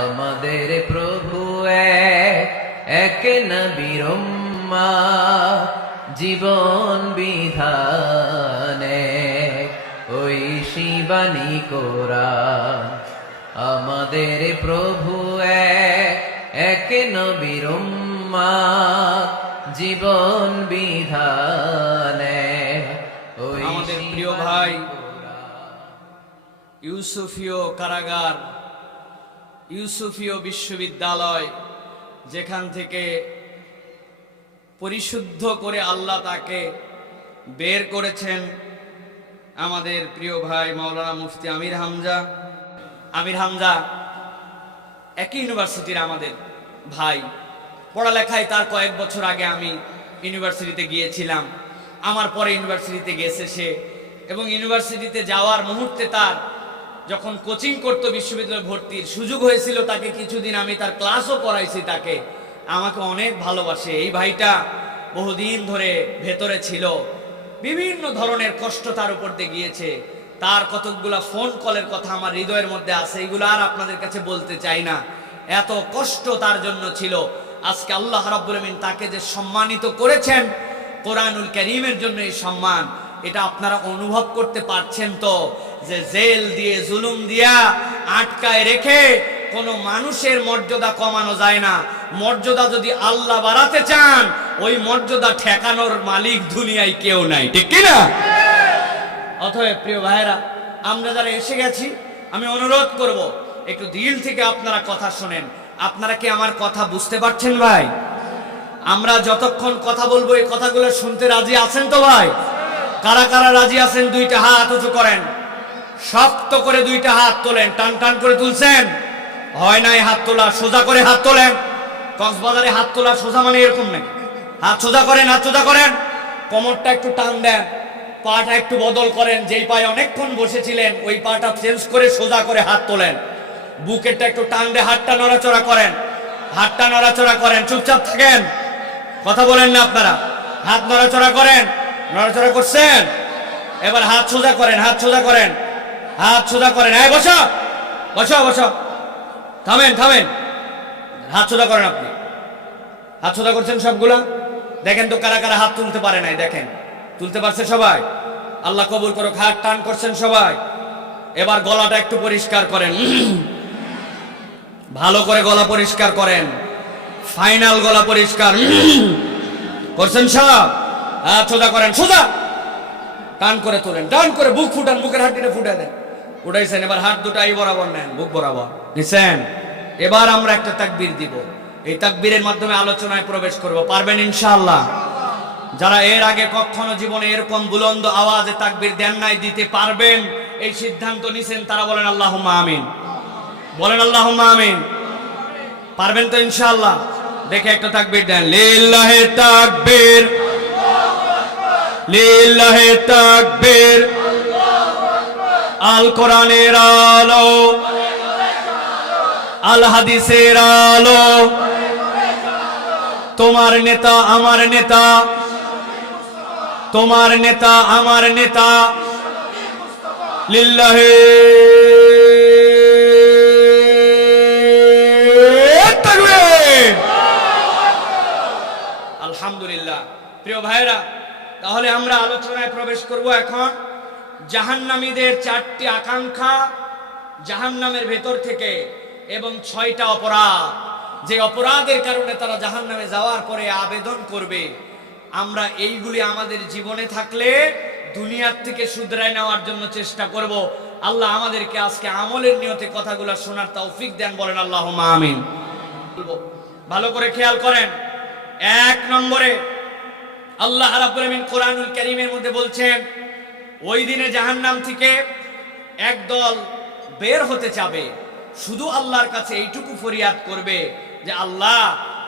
আমাদের প্রভু এক নবীর উম্মাহ, জীবন বিধানে ওই শিবানী কোরআন। আমাদের প্রভু এক নবীর উম্মাহ, জীবন বিধানে ওই আমাদের প্রিয় ভাই ইউসুফীয় কারাগার, ইউসুফীয় বিশ্ববিদ্যালয়, যেখান থেকে পরিশুদ্ধ করে আল্লাহ তাকে বের করেছেন আমাদের প্রিয় ভাই মাওলানা মুফতি আমির হামজা একই ইউনিভার্সিটির আমাদের ভাই। পড়ালেখায় তার কয়েক বছর আগে আমি ইউনিভার্সিটিতে গিয়েছিলাম, আমার পরে ইউনিভার্সিটিতে গেছে সে, এবং ইউনিভার্সিটিতে যাওয়ার মুহূর্তে তার যখন কোচিং করতো, বিশ্ববিদ্যালয়ে ভর্তির সুযোগ হয়েছিল, তাকে কিছুদিন আমি তার ক্লাসও করাইছি। তাকে আমাকে অনেক ভালোবাসে। এই ভাইটা বহুদিন ধরে ভেতরে ছিল, বিভিন্ন ধরনের কষ্ট তার উপর দিয়ে গিয়েছে। তার কতকগুলা ফোন কলের কথা আমার হৃদয়ের মধ্যে আছে, এইগুলো আর আপনাদের কাছে বলতে চাই না। এত কষ্ট তার জন্য ছিল। আজকে আল্লাহ রাব্বুল আমিন তাকে যে সম্মানিত করেছেন কোরআনুল কারীমের জন্য, এই সম্মান এটা আপনারা অনুভব করতে পারছেন তো? যে জেল দিয়ে, জুলুম দিয়া আটকায় রেখে কোনো মানুষের মর্যাদা কমানো যায় না। মর্যাদা যদি আল্লাহ বাড়াতে চান, ওই মর্যাদা ঠেকানোর মালিক দুনিয়ায় কেউ নাই, ঠিক কিনা? অতএব প্রিয় ভাইরা, আমরা যারা এসে গেছি, আমি অনুরোধ করব একটু দিল থেকে আপনারা কথা শোনেন। আপনারা কি আমার কথা বুঝতে পারছেন ভাই? আমরা যতক্ষণ কথা বলবো এই কথাগুলো শুনতে রাজি আছেন তো ভাই? কারা কারা রাজি আছেন দুইটা হাত উঁচু করেন, শক্ত করে দুইটা হাত তোলেন। টান টান করে তুলছেন? হয় নাই হাত তোলা, সোজা করে হাত তোলেন। কক্সবাজারে হাত তোলা সোজা মানে এরকম নাকি? হাত সোজা করেন, হাত সোজা করেন। কোমরটা একটু টান দেন, পাটা একটু বদল করেন। যেই পায়ে অনেকক্ষণ বসেছিলেন ওই পাটা চেঞ্জ করে সোজা করে হাত তোলেন। বুকেরটা একটু টান দিয়ে হাতটা নড়াচড়া করেন, হাতটা নড়াচড়া করেন। চুপচাপ থাকেন, কথা বলেন না আপনারা। হাত নড়াচড়া করেন, নড়াচড়া করছেন? এবার হাত সোজা করেন, হাত সোজা করেন, হাত সোজা করেন। এই বসো বসো বসো, থামেন থামেন, হাত সোজা করেন। আপনি হাত সোজা করছেন সবগুলা? দেখেন তো কারা কারা হাত তুলতে পারে নাই। দেখেন, তুলতে পারছে সবাই? আল্লাহ কবুল করুক। হাত টান করছেন সবাই। এবার গলাটা একটু পরিষ্কার করেন, ভালো করে গলা পরিষ্কার করেন, ফাইনাল গলা পরিষ্কার করছেন সব? হাত সোজা করেন, সোজা টান করে তোলেন, টান করে বুক ফুটান, বুকের হাড্ডিটা ফুটে দেন। উঠাইছেন, এবার হাত দুটা এই বরাবর নেন, বুক বরাবর নিছেন। এবার আমরা একটা তাকবীর দিব। এই তাকবীরের মাধ্যমে আলোচনায় প্রবেশ করব। পারবেন ইনশাআল্লাহ? যারা এর আগে কখনো জীবনে এরকম বুলন্দ আওয়াজে তাকবীর দেন নাই, দিতে পারবেন এই সিদ্ধান্ত নিছেন, তারা বলেন আল্লাহুম্মা আমিন। বলেন আল্লাহুম্মা আমিন। পারবেন তো ইনশাআল্লাহ? দেখে একটা তাকবীর দেন। লিল্লাহি তাকবীর, লিল্লাহি তাকবীর। আল কোরআনের আলো, আল হাদিসের আলো, তোমার নেতা আমার নেতা, তোমার নেতা আমার নেতা। লিল্লাহি তাকবীর। আলহামদুলিল্লাহ। প্রিয় ভাইরা, তাহলে আমরা আলোচনায় প্রবেশ করব এখন। জাহান্নামীদের 4টি আকাঙ্ক্ষা জাহান্নামের ভেতর থেকে, এবং 6টা অপরাধ, যে অপরাধের কারণে তারা জাহান্নামে যাওয়ার পরে আবেদন করবে। আমরা এইগুলি আমাদের জীবনে থাকলে দুনিয়ার থেকে শুধরায় নেওয়ার জন্য চেষ্টা করব। আল্লাহ আমাদেরকে আজকে আমলের নিয়তে কথাগুলো শোনার তৌফিক দেন। বলেন আল্লাহুম্মা আমিন। ভালো করে খেয়াল করেন। 1 নম্বরে আল্লাহ রাব্বুল আমিন কোরআনুল কারীমের মধ্যে বলছেন, ওই দিনে জাহান্নাম থেকে একদল বের হতে চাবে, শুধু আল্লাহর কাছে এইটুকু ফরিয়াদ করবে যে আল্লাহ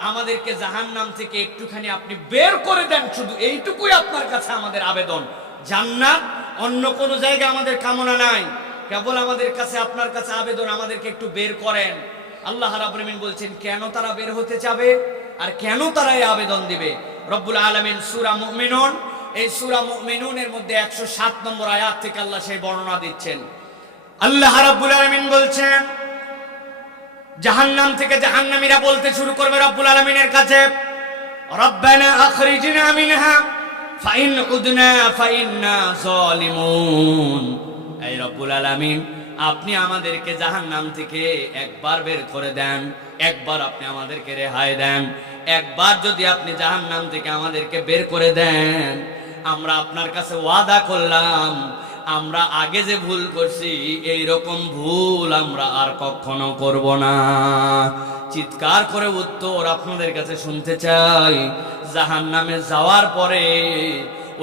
আমাদেরকে জাহান্নাম থেকে একটুখানি আপনি বের করে দেন। শুধু এইটুকুই আপনার কাছে আমাদের আবেদন। জান্নাত অন্য কোনো জায়গায় আমাদের কামনা নাই, কেবল আমাদের কাছে আপনার কাছে আবেদন, আমাদেরকে একটু বের করেন। আল্লাহ রাব্বুল আমিন বলছেন কেন তারা বের হতে চাবে আর কেন তারা এই আবেদন দিবে। রব্বুল আলামিন সূরা মুমিনুন, এই সূরা মুমিনুনের মধ্যে 107 নম্বর আয়াত থেকে আল্লাহ সেই বর্ণনা দিচ্ছেন। আল্লাহ রাব্বুল আলামিন বলছেন, জাহান্নাম থেকে জাহান্নামীরা বলতে শুরু করবে রব্বুল আলামিনের কাছে, রব্বানা আখরিজনা মিনহা ফাইন উদনা ফাইন্না যালিমুন। এই রব্বুল আলামিন, আপনি আমাদেরকে জাহান্নাম থেকে একবার বের করে দেন, একবার আপনি আমাদেরকে রেহাই দেন। একবার যদি আপনি জাহান্নাম থেকে আমাদেরকে বের করে দেন, আমরা আপনার কাছে ওয়াদা করলাম, আমরা আগে যে ভুল করছি এই রকম ভুল আমরা আর কখনো করব না। চিৎকার করে উত্তর আপনাদের কাছে শুনতে চাই, জাহান্নামে যাওয়ার পরে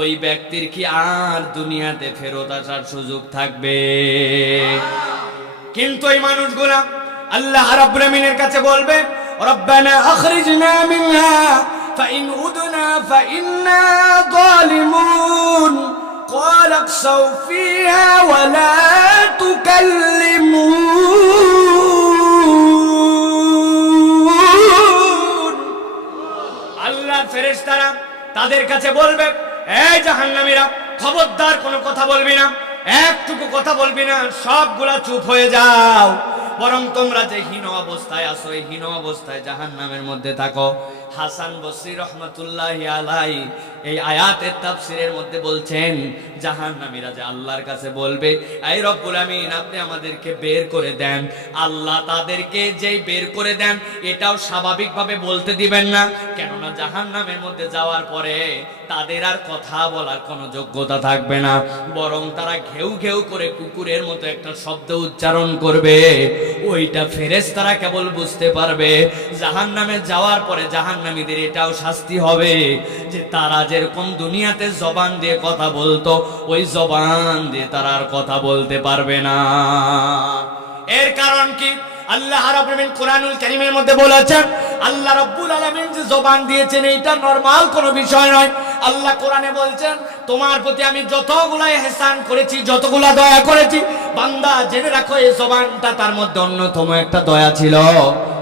ওই ব্যক্তির কি আর দুনিয়াতে ফেরত আসার সুযোগ থাকবে? কিন্তু এই মানুষগুলা আল্লাহ রাব্বুল আমিনের কাছে বলবে, রব্বানা আখরিজনা মিনহা ফাইন উদনা ফাইন্না যালিমুন ক্বালা আকসাউ ফিহা ওয়া লা তুকাল্লিমুন। আল্লাহর ফেরেশতারা তাদের কাছে বলবে, এই জাহান্নামীরা, খবরদার কোনো কথা বলবি না, একটুকু কথা বলবি না, সবগুলা চুপ হয়ে যাও। বরং তোমরা যে হীন অবস্থায় আছো, এই হীন অবস্থায় জাহান্নামের মধ্যে থাকো। হাসান বসরি রহমাতুল্লাহি আলাইহি এই আয়াতের তাফসীরের মধ্যে বলছেন, জাহান্নামীরা যে আল্লাহর কাছে বলবে, এই রব্বুল আমিন, আপনি আমাদেরকে বের করে দেন। আল্লাহ তাদেরকে যেই বের করে দেন এটাও স্বাভাবিকভাবে বলতে দিবেন না, কেননা জাহান্নামের মধ্যে যাওয়ার পরে তাদের আর কথা বলার কোনো যোগ্যতা থাকবে না। বরং তারা ঘেউ ঘেউ করে কুকুরের মতো একটা শব্দ উচ্চারণ করবে। ওইটা ফেরেশতারা কেবল বুঝতে পারবে। জাহান্নামে যাওয়ার পরে জাহান্নামীদের এটাও শাস্তি হবে যে তারা যেরকম দুনিয়াতে জবান দিয়ে কথা বলতো, ওই জবান দিয়ে তারা আর কথা বলতে পারবে না। এর কারণ কি? আল্লাহ রাব্বুল আলামিন কোরআনুল কারীমের মধ্যে বলেছেন, আল্লাহ রাব্বুল আলামিন যে জবান দিয়েছেন এইটা নরমাল কোনো বিষয় নয়। আল্লাহ কোরআনে বলছেন, তোমার প্রতি আমি যতগুলা ইহসান করেছি, যতগুলা দয়া করেছি, বান্দা জেনে রাখো এই জবানটা তার মধ্যে অন্যতম একটা দয়া ছিল।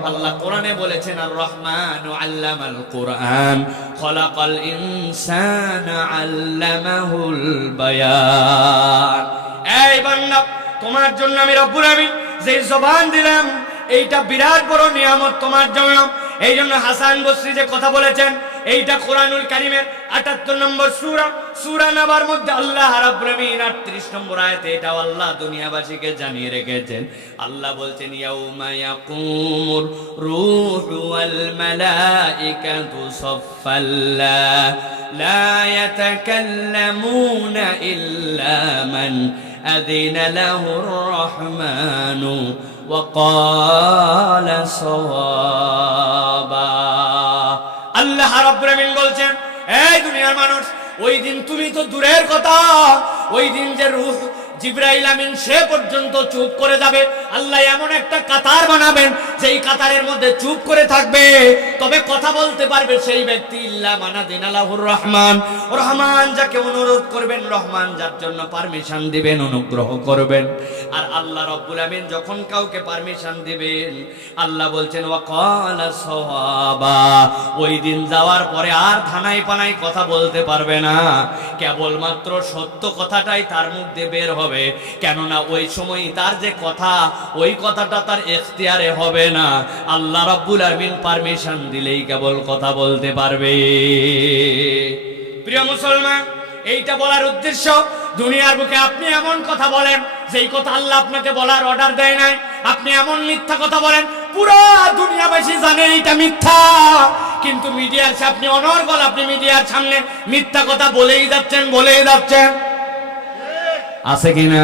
আল্লাহ কোরআনে বলেছেন, আর রহমানু আল্লামাল কোরআন খলাকাল ইনসানা আল্লামাহুল বায়ান। এই বান্দা, তোমার জন্য আমি রব্বুল আমিন যে জবান দিলাম, এইটা বিরাট বড় নিয়ামত তোমার জন্য। এই জন্য হাসান বসরি যে কথা বলেছেন, এইটা কোরআনুল কারীমের ৭৮ নম্বর সূরা, সূরা নাবার মধ্যে আল্লাহ রাব্বুল আমিন ৩৮ নম্বর আয়াতে এটাও আল্লাহ দুনিয়াবাসীকে জানিয়ে রেখেছেন। আল্লাহ বলছেন, ইয়াউমা ইয়াকুমুর রূহু ওয়াল মালাইকাতু সাফফাল্লা লা ইয়াতাকাল্লামুনা ইল্লা মান আযিনা লাহুর রহমানু ওয়া ক্বালা সাওয়াবা। আল্লাহ রাব্বুল আমিন বলছেন, এই দুনিয়ার মানুষ, ওই দিন তুমি তো দূরের কথা, ওই দিন যে রূহ জিবরাইল আমিন সে পর্যন্ত চুপ করে যাবে। আল্লাহ এমন একটা কাতার বানাবেন যেই কাতারের মধ্যে চুপ করে থাকবে, তবে কথা বলতে পারবে সেই ব্যক্তি ইল্লা মানাদিনা লাহুর রহমান। রহমান যাকে অনুরোধ করবেন, রহমান যার জন্য পারমিশন দিবেন, অনুগ্রহ করবেন। আর আল্লাহ রাব্বুল আমিন যখন কাউকে পারমিশন দিবেন, আল্লাহ বলছেন ওয়া ক্বালা সাওয়াবা। ওই দিন যাওয়ার পরে আর ধানাই পানাই কথা বলতে পারবে না, কেবলমাত্র সত্য কথাটাই তার মুখ দিয়ে বের হবে। কেননা ওই সময় তার যে কথা, ওই কথাটা তার এখতিয়ারে হবে না, আল্লাহ রাব্বুল আমিন পারমিশন দিলেই কেবল কথা বলতে পারবে। প্রিয় মুসলমান, এইটা বলার উদ্দেশ্য, দুনিয়ার বুকে আপনি এমন কথা বলেন যেই কথা আল্লাহ আপনাকে বলার অর্ডার দেয় নাই। আপনি এমন মিথ্যা কথা বলেন, পুরো দুনিয়াবাসী জানে এটা মিথ্যা, কিন্তু মিডিয়ার আপনি অনর্গল, আপনি মিডিয়ার সামনে মিথ্যা কথা বলেই যাচ্ছেন। আছে কিনা?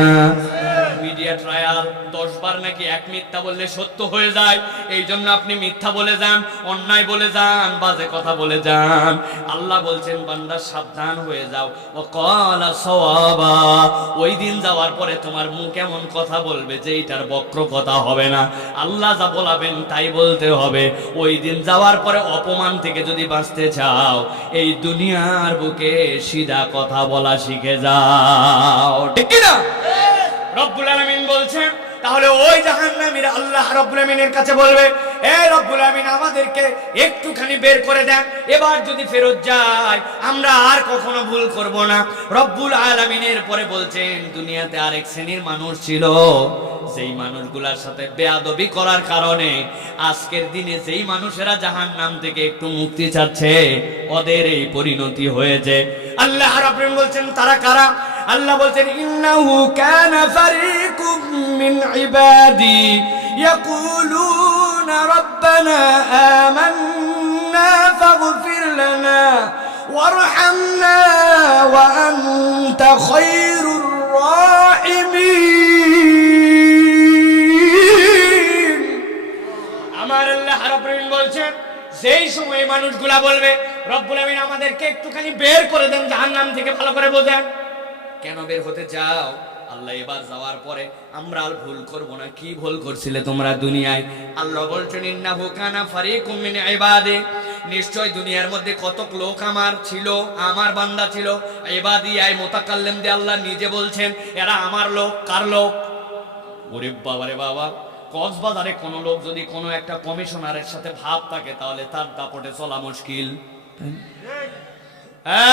মিডিয়া ট্রায়াল 10 বার নাকি এক মিথ্যা বললে সত্য হয়ে যায়। এই জন্য আপনি মিথ্যা বলে যান, অন্যায় বলে যান, বাজে কথা বলে যান। আল্লাহ বলছেন, বান্দা সাবধান হয়ে যাও। ও ক্বালা সাওয়াবা। ওই দিন যাওয়ার পরে তোমার মুখ এমন কথা বলবে যে এইটার বক্র কথা হবে না। আল্লাহ যা বলাবেন তাই বলতে হবে। ওই দিন যাওয়ার পরে অপমান থেকে যদি বাঁচতে চাও, এই দুনিয়ার বুকে সিধা কথা বলা শিখে যাও। ঠিক কি না? রব্বুল আলামিন বলছেন, তাহলে ওই জাহান্নামীরা আল্লাহ রাব্বুল আমিনের কাছে বলবে, এ রব্বুল আমিন আমাদেরকে একটুখানি বের করে দেন, এবার যদি ফেরত যায় আমরা আর কখনো ভুল করব না। রব্বুল আলামিনের পরে বলছেন, দুনিয়াতে আরেক শ্রেণীর মানুষ ছিল, যেই মানুষগুলোর সাথে বেয়াদবি করার কারণে আজকের দিনে যেই মানুষেরা জাহান্নাম থেকে একটু মুক্তি চাচ্ছে ওদের এই পরিণতি হয়েছে। আল্লাহ রাব্বুল আমিন বলছেন তারা কারা? আল্লাহ বলছেন, ইন্নাহু কানা ফারিকুম মিন ইবাদি ইয়াকুলুনা রাব্বানা আমান্না ফাগফির লানা ওয়ারহামনা ওয়া আনতা খায়রুর রাহিমিন। আমার আল্লাহ রাব্বুল আমিন বলছেন, যেই সময় মানুষগুলা বলবে, রব্বুল আমিন আমাদেরকে একটুখানি বের করে দেন জাহান্নাম থেকে, ভালো করে বোঝেন কেন বের হতে চাও। আল্লাহ এবার যাওয়ার পরে আমরা আর ভুল করব না। কি ভুল করছিলে তোমরা দুনিয়ায়? আল্লাহ বলছেন, ইন্নাহু কানা ফারিকুম মিন ইবাদি, নিশ্চয় দুনিয়ার মধ্যে কতক লোক আমার ছিল, আমার বান্দা ছিল। ইবাদি আই মুতাকাল্লিম দিয়ে আল্লাহ নিজে বলছেন এরা আমার লোক। কার লোক? ওরে বাবা রে বাবা, কক্সবাজারে কোনো লোক যদি কোনো একটা কমিশনারের সাথে ভাব থাকে তাহলে তার দাপটে চলা মুশকিল।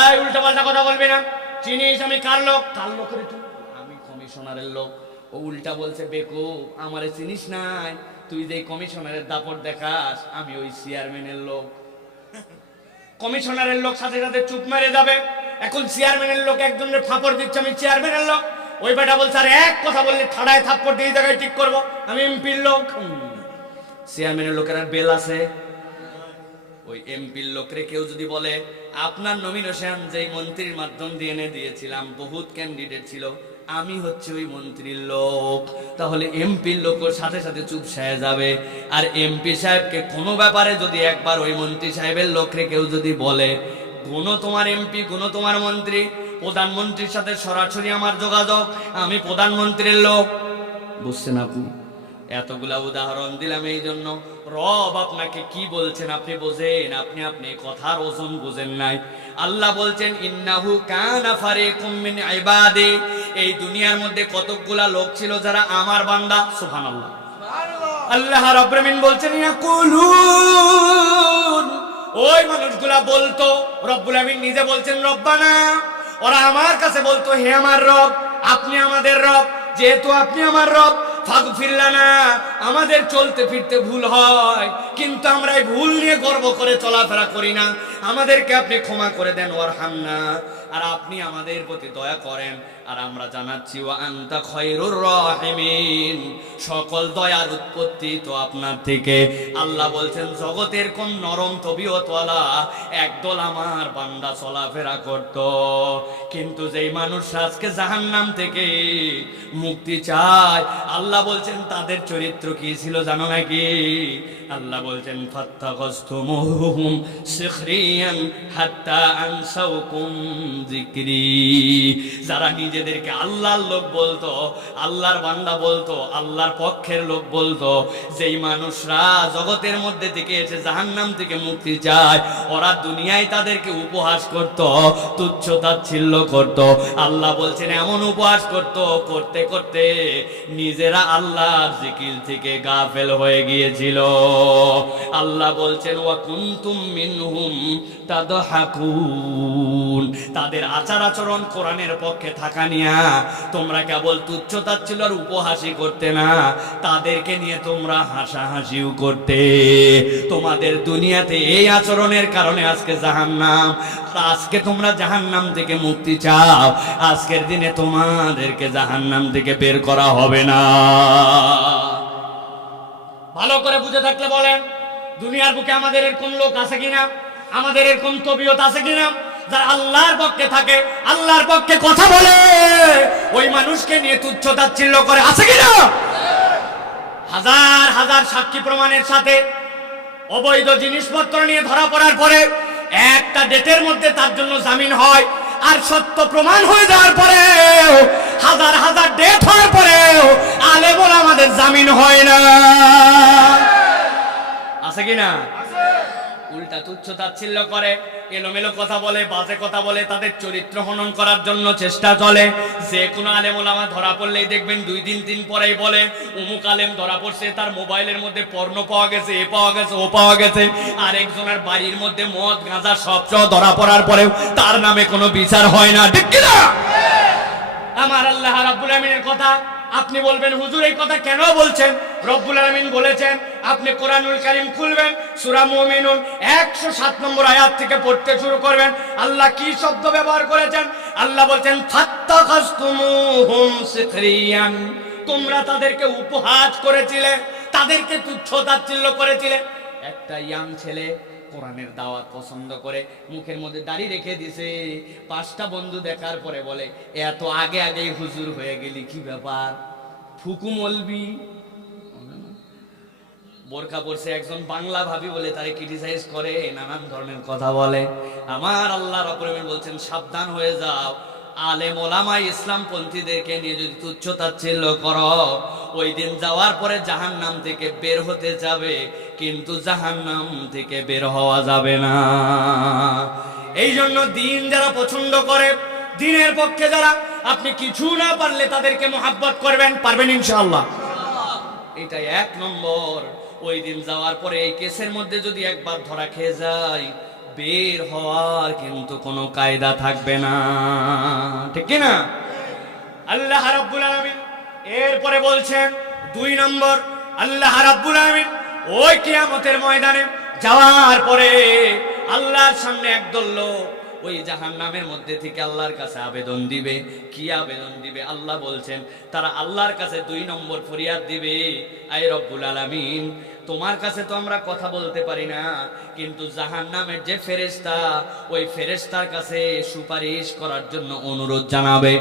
এই উল্টা পাল্টা কথা বলবি না। চিনিস আমি কার লোক? কার লোক রে তুই? আমি কমিশনারের লোক। ও উল্টা বলছে, বেকুব আমারে চিনিস নাই, তুই যে কমিশনারের দাপট দেখাস আমি ওই চেয়ারম্যানের লোক। কমিশনারের লোক সাথে সাথে চুপ মেরে যাবে। এখন চেয়ারম্যানের লোক একজনের ফাপড় দিচ্ছে, আমি চেয়ারম্যানের লোক। ওই বেটা বলছে, আর এক কথা বললে ঠাড়ায় থাপ্পড় দিয়ে জায়গায় ঠিক করবো, আমি এমপির লোক। চেয়ারম্যানের লোকের আর বেল আছে? ওই এমপির লোকরে কেউ যদি বলে, আপনার নমিনেশন যেই মন্ত্রীর মাধ্যম দিয়ে এনে দিয়েছিলাম, বহুত ক্যান্ডিডেট ছিল, আমি হচ্ছে ওই মন্ত্রীর লোক, তাহলে এমপির লোকও সাথে সাথে চুপ সায়ে যাবে। আর এমপি সাহেবকে কোনো ব্যাপারে যদি একবার ওই মন্ত্রী সাহেবের লোকরে কেউ যদি বলে, কোনো তোমার এমপি, কোনো তোমার মন্ত্রী, প্রধানমন্ত্রীর সাথে সরাসরি আমার যোগাযোগ, আমি প্রধানমন্ত্রীর লোক, বুঝছেন আপনি? এতগুলা উদাহরণ দিলাম এই জন্য, রব আপনাকে কি বলছেন আপনি বোঝেন, আপনি কথার ওজন বুঝেন নাই। আল্লাহ বলছেন, ইন্নাহু কানা ফারিকুম মিন ইবাদি, এই দুনিয়ার মধ্যে কতগুলা লোক ছিল যারা আমার বান্দা। সুবহানাল্লাহ। আল্লাহ রাব্বুল আমিন বলছেন, ইয়াকুলুন, ওই মানুষগুলা বলতো, রব্বুল আমিন নিজে বলছেন রব্বানা, ওরা আমার কাছে বলতো, হে আমার রব, আপনি আমাদের রব, যেহেতু আপনি আমার রব, ফাগফির লানা, আমাদের চলতে ফিরতে ভুল হয় কিন্তু আমরা এই ভুল নিয়ে গর্ব করে চলাফেরা করি না, আমাদেরকে আপনি ক্ষমা করে দেন, ওয়ারহামনা, আর আপনি আমাদের প্রতি দয়া করেন। আর আমরা জানাচ্ছি, ওয়া আনতা খায়রুর রাহিমিন, সকল দয়ার উৎপত্তি তো আপনার থেকে। আল্লাহ বলছেন, জগতের কোন নরম তবিয়তওয়ালা একদল আমার বান্দা চলাফেরা করত, কিন্তু যেই মানুষ আজকে জাহান্নাম থেকে মুক্তি চায়, আল্লাহ বলছেন তাদের চরিত্র কি ছিল জানো নাকি? আল্লাহ বলছেন, ফাত্তাকাসতুমুহুম সিখরিয়ান হাত্তা আনসাউকুম যিকরি, যারা নিজেদেরকে আল্লাহর লোক বলতো, আল্লাহর বান্দা বলতো, আল্লাহর পক্ষের লোক বলতো, যেই মানুষরা জগতের মধ্যে থেকে এসে জাহান্নাম থেকে মুক্তি চায়, ওরা দুনিয়ায় তাদেরকে উপহাস করত, তুচ্ছ তাচ্ছিল্য করত। আল্লাহ বলছেন, এমন উপহাস করত, করতে করতে নিজেরা আল্লাহর জিকির থেকে গাফেল হয়ে গিয়েছিল। আল্লাহ বলছেন, ওয়া কুনতুম মিনহুম তাদহাকুন, তাদের আচার আচরণ কোরআনের পক্ষে থাকা নিয়া তোমরা কেবল তুচ্ছ তাচ্ছিল্য আর উপহাসি করতে না, তাদেরকে নিয়ে তোমরা হাসাহাসিও করতে। তোমাদের দুনিয়াতে এই আচরণের কারণে আজকে জাহান্নাম, আর আজকে তোমরা জাহান্নাম থেকে মুক্তি চাও, আজকের দিনে তোমাদেরকে জাহান্নাম থেকে বের করা হবে না। ভালো করে বুঝে থাকলে বলেন, দুনিয়ার বুকে আমাদের এরকম লোক আছে কিনা, আমাদের এরকম তবিয়ত আছে কিনা, যারা আল্লাহর পক্ষে থাকে, আল্লাহর পক্ষে কথা বলে, ওই মানুষকে নিয়ে তুচ্ছ তাচ্ছিল্য করে, আছে কিনা? হাজার হাজার সাক্ষী প্রমাণের সাথে অবৈধ জিনিসপত্র নিয়ে ধরা পড়ার পরে একটা ডেটের মধ্যে তার জন্য জামিন হয়, আর সত্য প্রমাণ হয়ে যাওয়ার পরে হাজার হাজার ডেট হওয়ার পরেও আলেম ওলামাদের জামিন হয় না, আছে কিনা? উল্টা তুচ্ছ তাচ্ছিল্য করে, এলোমেলো কথা বলে, বাজে কথা বলে, তাদের চরিত্র হনন করার জন্য চেষ্টা চলে। যে কোনো আলেম ওলামা ধরা পড়লেই দেখবেন 2 দিন 3 পরেই বলে অমুক আলেম ধরা পড়ছে, তার মোবাইলের মধ্যে পর্ন পাওয়া গেছে, এ পাওয়া গেছে, ও পাওয়া গেছে। আর একজনের বাড়ির মধ্যে মদ গাঁজা সব ধরা পড়ার পরেও তার নামে কোনো বিচার হয় না, ঠিক কিনা? আমার আল্লাহ রাব্বুল আলামিনের কথা আপনি বলবেন হুজুর এই কথা কেন বলছেন? রব্বুল আলামিন বলেছেন, আপনি কোরআনুল কারীম খুলবেন, সূরা মুমিনুন 107 নম্বর আয়াত থেকে পড়তে শুরু করবেন। আল্লাহ কি শব্দ ব্যবহার করেছেন? আল্লাহ বলছেন ফাত্তাখাসতুমুহুম সিখরিয়ান, তোমরা তাদেরকে উপহাস করেছিলে, তাদেরকে তুচ্ছ তাচ্ছিল্য করেছিলে। একটা ইয়াং ছেলে কোরআনের দাওয়াত পছন্দ করে মুখের মধ্যে দাড়ি রেখে দিছে, 5টা বন্ধু দেখার পরে বলে এত আগে আগেই হুজুর হয়ে গেলি, কি ব্যাপার? ফুকু মলবি বোরকা পরছে, একজন বাংলা ভাবি বলে তারে ক্রিটিসাইজ করে, নানান ধরনের কথা বলে। আমার আল্লাহ রাব্বুল আলামিন বলছেন সাবধান হয়ে যাও, আলেম ওলামা ইসলাম পন্থীদেরকে নিয়ে যদি তুচ্ছ তাচ্ছিল্য করো, ওই দিন যাওয়ার পরে জাহান্নাম থেকে বের হতে যাবে, কিন্তু জাহান্নাম থেকে বের হওয়া যাবে না। এই জন্য দিন যারা পছন্দ করে, দিনের পক্ষে যারা, আপনি কিছু না পারলে তাদেরকে মোহাব্বত করবেন, পারবেন ইনশাআল্লাহ। এটা 1 নম্বর। ওই দিন যাওয়ার পরে এই কেসের মধ্যে যদি একবার ধরা খেয়ে যায়, বের হওয়ার কিন্তু কোনো কায়দা থাকবে না, ঠিক কি না? আল্লাহ রাব্বুল আলামিন এরপরে বলছেন 2 নম্বর, আল্লাহ রাব্বুল আলামিন ওই কিয়ামতের ময়দানে যাওয়ার পরে আল্লাহর সামনে একদল লোক ওই জাহান্নামের মধ্যে থেকে আল্লাহর কাছে আবেদন দিবে। কি আবেদন দিবে? আল্লাহ বলছেন তারা আল্লাহর কাছে 2 নম্বর ফরিয়াদ দিবে, আয় রব্বুল আলামিন, তোমার কাছে তো আমরা কথা বলতে পারি না, কিন্তু জাহান্নামের যে ফেরেশতা, ওই ফেরেশতার কাছে সুপারিশ করার জন্য অনুরোধ জানাবে।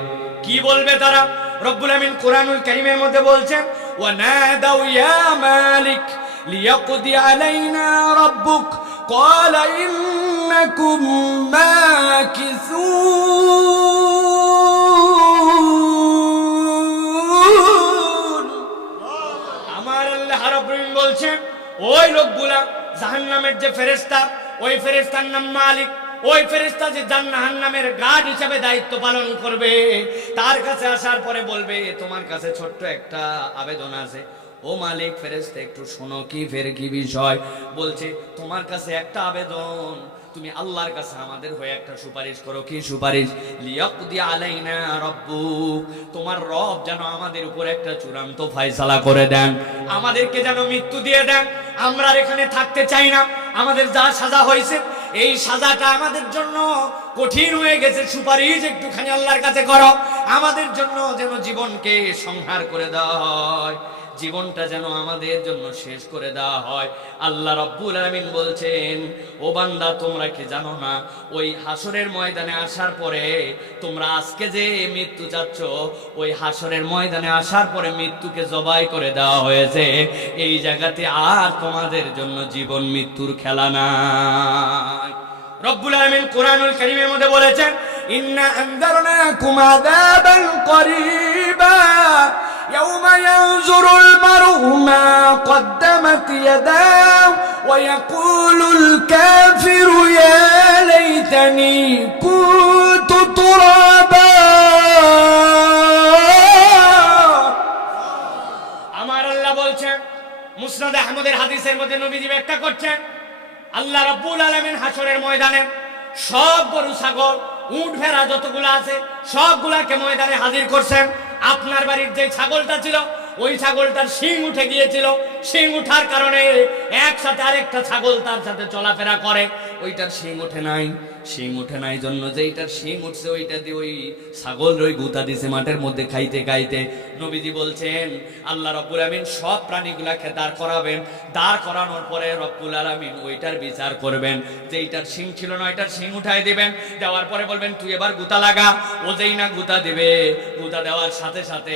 কি বলবে তারা? রব্বুল আমিন কোরআনুল কারীমের মধ্যে বলছেন ওয়া নাদাউ ইয়া মালিক লিয়াকদি আলাইনা রাব্বুক ক্বালা ইন্নাকুম মাকিসুন। আমার আল্লাহ রাব্বুল আমিন বলছেন ওই লোকগুলা, জাহান্নামের যে ফেরেশতা, ওই ফেরেশতার নাম মালিক, ওই ফেরেশতা যে জাহান্নামের গার্ড হিসেবে দায়িত্ব পালন করবে, তার কাছে আসার পরে বলবে তোমার কাছে ছোট্ট একটা আবেদন আছে। ও মালিক, ফেরেশতা একটু শোনো, কি বিষয়? বলছে তোমার কাছে একটা আবেদন, তুমি আল্লাহর কাছে আমাদের হয়ে একটা সুপারিশ করো। কি সুপারিশ? লিয়াকদি আলাইনা রাব্বুক, তোমার রব যেন আমাদের উপর একটা চূড়ান্ত ফয়সালা করে দেন, আমাদেরকে যেন মৃত্যু দিয়ে দেন। আমরা আর এখানে থাকতে চাই না, আমাদের যা সাজা হয়েছে এই সাজাটা আমাদের জন্য কঠিন হয়ে গেছে, সুপারিশ একটুখানি আল্লাহর কাছে করো, আমাদের জন্য যেন জীবনকে সংহার করে দেওয়া হয়, জীবনটা যেন আমাদের জন্য শেষ করে দেওয়া হয়। আল্লাহ রাব্বুল আলামিন বলছেন ও বান্দা, তোমরা কি জানো না ওই হাসরের ময়দানে আসার পরে, তোমরা আজকে যে মৃত্যু চাচ্ছ, ওই হাসরের ময়দানে আসার পরে মৃত্যুকে জবাই করে দেওয়া হয়েছে, এই জায়গাতে আর তোমাদের জন্য জীবন মৃত্যুর খেলা নাই। রব্বুল আলামিন কোরআনুল কারীমের মধ্যে বলেছেন ইন্না আনযারনাকুম আযাবান করিবা ইয়াওমা ইয়ানজুরুল মার'উ মা কদ্দামাত ইয়াদাহু ওয়া ইয়াকুলুল কাফিরু ইয়া লাইতানি কুনতু তুরাবা। আমার আল্লাহ বলছেন, মুসনাদ আহমদের হাদিসের মধ্যে নবীজি ব্যাখ্যা করছেন, আল্লাহ রাব্বুল আলামিন হাসরের ময়দানে সব গরু ছাগল উট ভেড়া যতগুলো আছে সবগুলাকে ময়দানে হাজির করছেন। আপনার বাড়ির যে ছাগলটা ছিল, ওই ছাগলটার শিং উঠে গিয়েছিল, শিং উঠার কারণে একসাথে আরেকটা ছাগল তার সাথে চলাফেরা করে, ওইটার শিং ওঠে নাই। শিং উঠে নাই জন্য যেইটার শিং উঠছে ওইটা দিয়ে ওই ছাগল ওই গুতা দিছে মাঠের মধ্যে খাইতে খাইতে। নবীজি বলছেন আল্লাহ রব্বুল আলামিন সব প্রাণীগুলাকে দাঁড় করাবেন, দাঁড় করানোর পরে রব্বুল আলামিন ওইটার বিচার করবেন, যেইটার শিং ছিল না ওইটার শিং উঠাই দিবেন, দেওয়ার পরে বলবেন তুই এবার গুতা লাগা। ও যেই না গুতা দেবে, গুতা দেওয়ার সাথে সাথে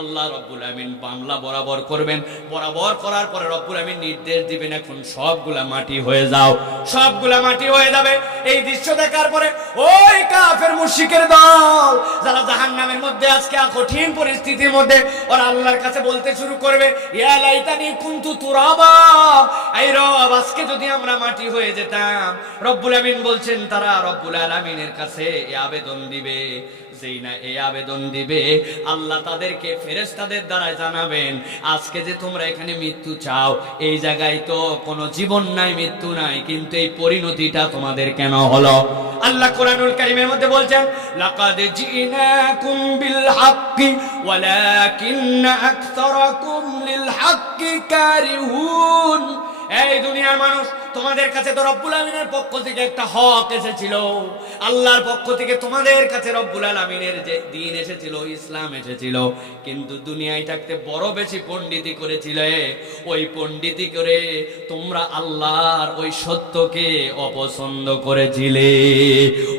আল্লাহ রব্বুল আলামিন বামলা বরাবর করবেন, বরাবর করার পরে রব্বুল আলামিন নির্দেশ দিবেন এখন সবগুলা মাটি হয়ে যাও, সবগুলা মাটি হয়ে যাবে। এই দৃশ্য দেখার পরে ওই কাফের মুশরিকের দল যারা জাহান্নামের মধ্যে আজকে কঠিন পরিস্থিতির মধ্যে ওরা আল্লাহর কাছে বলতে শুরু করবে ইয়া লাইতানি কুনতু তুরাবা, এই রব, আজকে যদি আমরা মাটি হয়ে যেতাম, রব্বুল আমিন বলছেন তারা রব্বুল আলামিনের কাছে এই আবেদন দিবে। যেই না এই আবেদন দিবে, আল্লাহ তাদেরকে ফেরেশতাদের দ্বারা জানাবেন, আজকে যে তোমরা এখানে মৃত্যু চাও, এই জায়গায় তো কোনো জীবন নাই, মৃত্যু নাই, কিন্তু এই পরিণতিটা তোমাদের কেন হলো? আল্লাহ কোরআনুল কারীমের মধ্যে বলছেন, লাকাদ জিনাকুম বিল হাক্কি ওয়ালাকিন্না আকসারাকুম লিল হাক্কি কারিহুন। এই দুনিয়ার মানুষ, তোমাদের কাছে তো রব্বুল আমিনের পক্ষ থেকে একটা হক এসেছিল, আল্লাহর পক্ষ থেকে তোমাদের কাছে রব্বুল আমিনের যে দ্বীন এসেছিল, ইসলাম এসেছিল, কিন্তু দুনিয়ায় থাকতে বড় বেশি পণ্ডিতি করেছিলে। ওই পণ্ডিতি করে তোমরা আল্লাহর ওই সত্যকে অপছন্দ করেছিলে।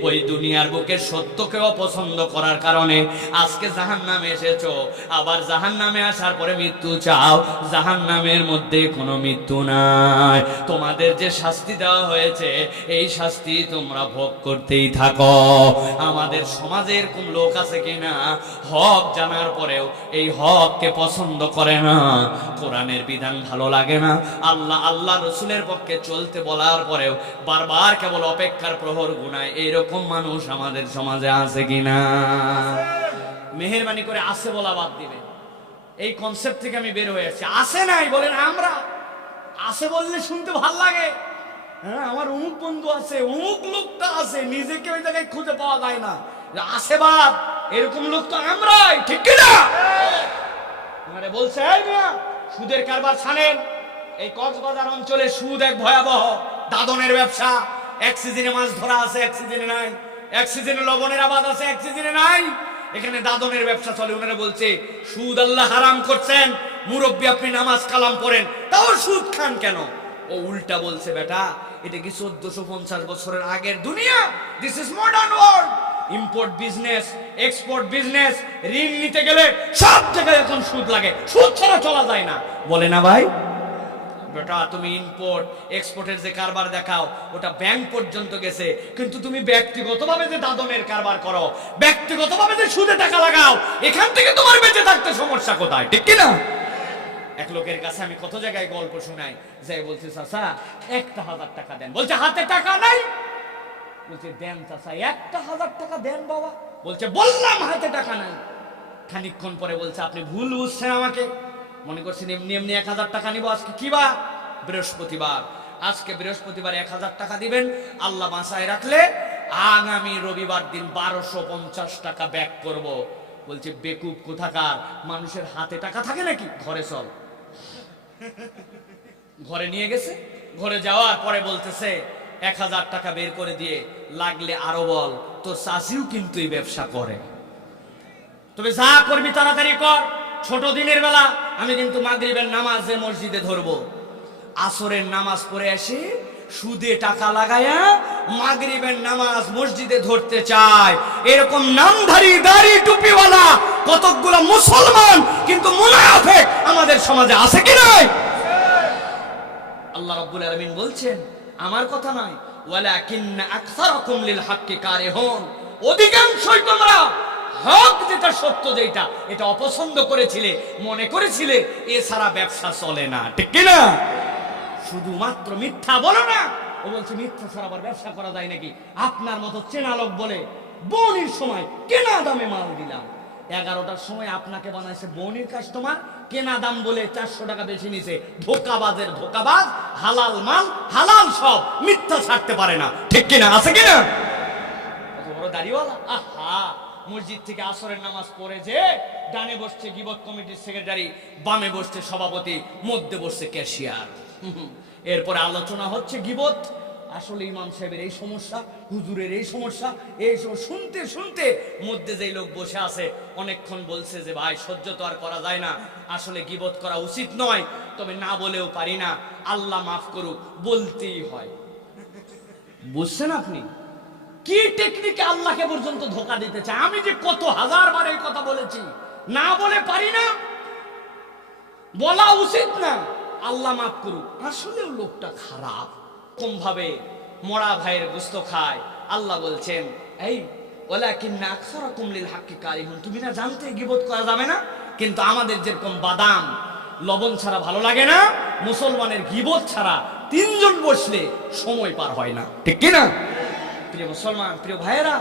ওই দুনিয়ার বুকে সত্যকে অপছন্দ করার কারণে আজকে জাহান্নামে এসেছো। আবার জাহান্নামে আসার পরে মৃত্যু চাও, জাহান্নামের মধ্যে কোনো মৃত্যু নাই। তোমাদের যে শাস্তি দেওয়া হয়েছে, এই শাস্তি তোমরা ভোগ করতেই থাকো। আমাদের সমাজে এরকম লোক আছে কিনা, হক জানার পরেও এই হককে পছন্দ করে না, কোরআনের বিধান ভালো লাগে না, আল্লাহ রসুলের পক্ষে চলতে বলার পরেও বারবার কেবল অপেক্ষার প্রহর গুনায়, এইরকম মানুষ আমাদের সমাজে আছে কিনা? মেহেরবানি করে আছে বলা বাদ দিবে। এই কনসেপ্ট থেকে আমি বের হয়ে আসছি। আছে নাই বলেন, আমরা আছে বললে শুনতে ভাল লাগে। হ্যাঁ, আমার অমুক বন্ধু আছে, অমুক লোকটা আছে, নিজেকে ওই জায়গায় খুঁজে পাওয়া যায় না, আছে বাদ, এরকম লোক তো আমরাই, ঠিক কিনা? আমারে বলছে, এই মিয়া, সুদের কারবার ছাড়েন। এই কক্সবাজার অঞ্চলে সুদ এক ভয়াবহ, দাদনের ব্যবসা। এক সিজনে মাছ ধরা আছে, এক সিজনে নাই, এক সিজনে লবণের আবাদ আছে, এক সিজনে নাই। এখানে দাদনের ব্যবসা চলে। ওনারা বলছে সুদ আল্লাহ হারাম করছেন, মুরব্বী আপনি নামাজ কালাম পড়েন, তাও সুদ খান কেন? ও উল্টা বলছে, বেটা এটা কি 1450 বছরের আগের দুনিয়া? This is modern world. Import business, export business, ঋণ নিতে গেলে সব জায়গায় এখন সুদ লাগে, সুদ ছাড়া চলা যায় না, বলে না ভাই? বেটা তুমি ইম্পোর্ট এক্সপোর্টের যে কারবার দেখাও, ওটা ব্যাংক পর্যন্ত গেছে, কিন্তু তুমি ব্যক্তিগতভাবে যে দাদনের কারবার করো, ব্যক্তিগতভাবে যে সুদে টাকা লাগাও, এখান থেকে তোমার বেঁচে থাকতে সমস্যা কোথায়, ঠিক কি না? এক লোকের কাছে আমি কত জায়গায় গল্প শোনাই, যাই বলছে, চাচা 1000 টাকা দেন। বলছে হাতে টাকা নাই। বলছে দেন চাচা, 1000 টাকা দেন বাবা। বলছে বললাম হাতে টাকা নাই। খানিকক্ষণ পরে বলছে, আপনি ভুল বুঝছেন আমাকে, মনে করছেন এমনি এমনি 1000 টাকা নিব। আজকে কি বার? বৃহস্পতিবার। আজকে বৃহস্পতিবার 1000 টাকা দিবেন, আল্লাহ বাঁচায় রাখলে আগামী রবিবার দিন 1250 টাকা ব্যাক করব। বলছে বেকুব কোথাকার, মানুষের হাতে টাকা থাকে নাকি? ঘরে চল। ঘরে নিয়ে গেছে। ঘরে যাওয়ার পরে বলতেছে 1000 টাকা বের করে দিয়ে, লাগলে আরো বল, তোর চাষিও কিন্তু এই ব্যবসা করে, তবে যা করবি তাড়াতাড়ি কর। ছোট দিনের বেলা আমি কিন্তু মাগরিবের নামাজে মসজিদে ধরবো, আসরের নামাজ পড়ে এসে সুদে টাকা লাগায়া মাগরিবের নামাজ মসজিদে ধরতে চায়। এরকম নামধারী দাড়ি টুপিওয়ালা কতকগুলো মুসলমান কিন্তু মুনাফিক আমাদের সমাজে আছে কি নাই? আল্লাহ রাব্বুল আলামিন বলছেন, আমার কথা নয়, ওয়ালাকিন্না আকসারাকুম লিল হাক্কি কারিহুন, অধিকাংশই তোমরা হক যেটা সত্য, যেটা এটা অপছন্দ করেছিলে, মনে করেছিলে এছাড়া ব্যবসা চলে না, ঠিক কি না? শুধুমাত্র মিথ্যা বলো না। ও বলছে মিথ্যা ছাড়া আবার ব্যবসা করা যায় নাকি? আপনার মতো চেনা লোক বলে বনির সময় কেনা দামে মাল দিলাম, 11টার সময় আপনাকে বানাইছে বনির কাস্টমার, কেনা দাম বলে 400 টাকা বেশি নিছে। ধোকাবাজের ধোকাবাজ, হালাল মাল হালাল সব, মিথ্যা ছাড়তে পারে না, ঠিক কিনা? আছে কিনা? কত বড় দাড়িওয়ালা! আহা, মসজিদ থেকে আসরের নামাজ পড়ে যে ডানে বসছে গিবত কমিটির সেক্রেটারি, বামে বসছে সভাপতি, মধ্যে বসছে ক্যাশিয়ার। এরপরে আলোচনা হচ্ছে গিবত। আসলে ইমাম সাহেবের এই সমস্যা, হুজুরের এই সমস্যা, এই শুনতে শুনতে মধ্যে যেই লোক বসে আছে অনেকক্ষণ বলছে যে ভাই সহ্য তো আর করা যায় না, আসলে গিবত করা উচিত নয়, তবে না বলেও পারি না, আল্লাহ মাফ করুক, বলতেই হয়। বুঝছেন আপনি কি টেকনিকে আল্লাহকে পর্যন্ত ধোকা দিতে চায়? আমি যে কত হাজারবার এই কথা বলেছি, না বলে পারি না, বলা উচিত না, আল্লাহ মাফ করুক। আসলে লোকটা খারাপ, কোন ভাবে মরা ভাইয়ের গোশত খায়। আল্লাহ বলছেন, এই ওয়ালাকিন্না আকসারাকুম লিল হাক্কি কারিহুন, তুমি না জানতে গীবত করা যাবে না? কিন্তু আমাদের যেরকম বাদাম লবণ ছাড়া ভালো লাগে না, মুসলমানের গীবত ছাড়া তিনজন বসলে সময় পার হয় না, ঠিক কি না? প্রিয় মুসলমান, প্রিয় ভাইয়েরা,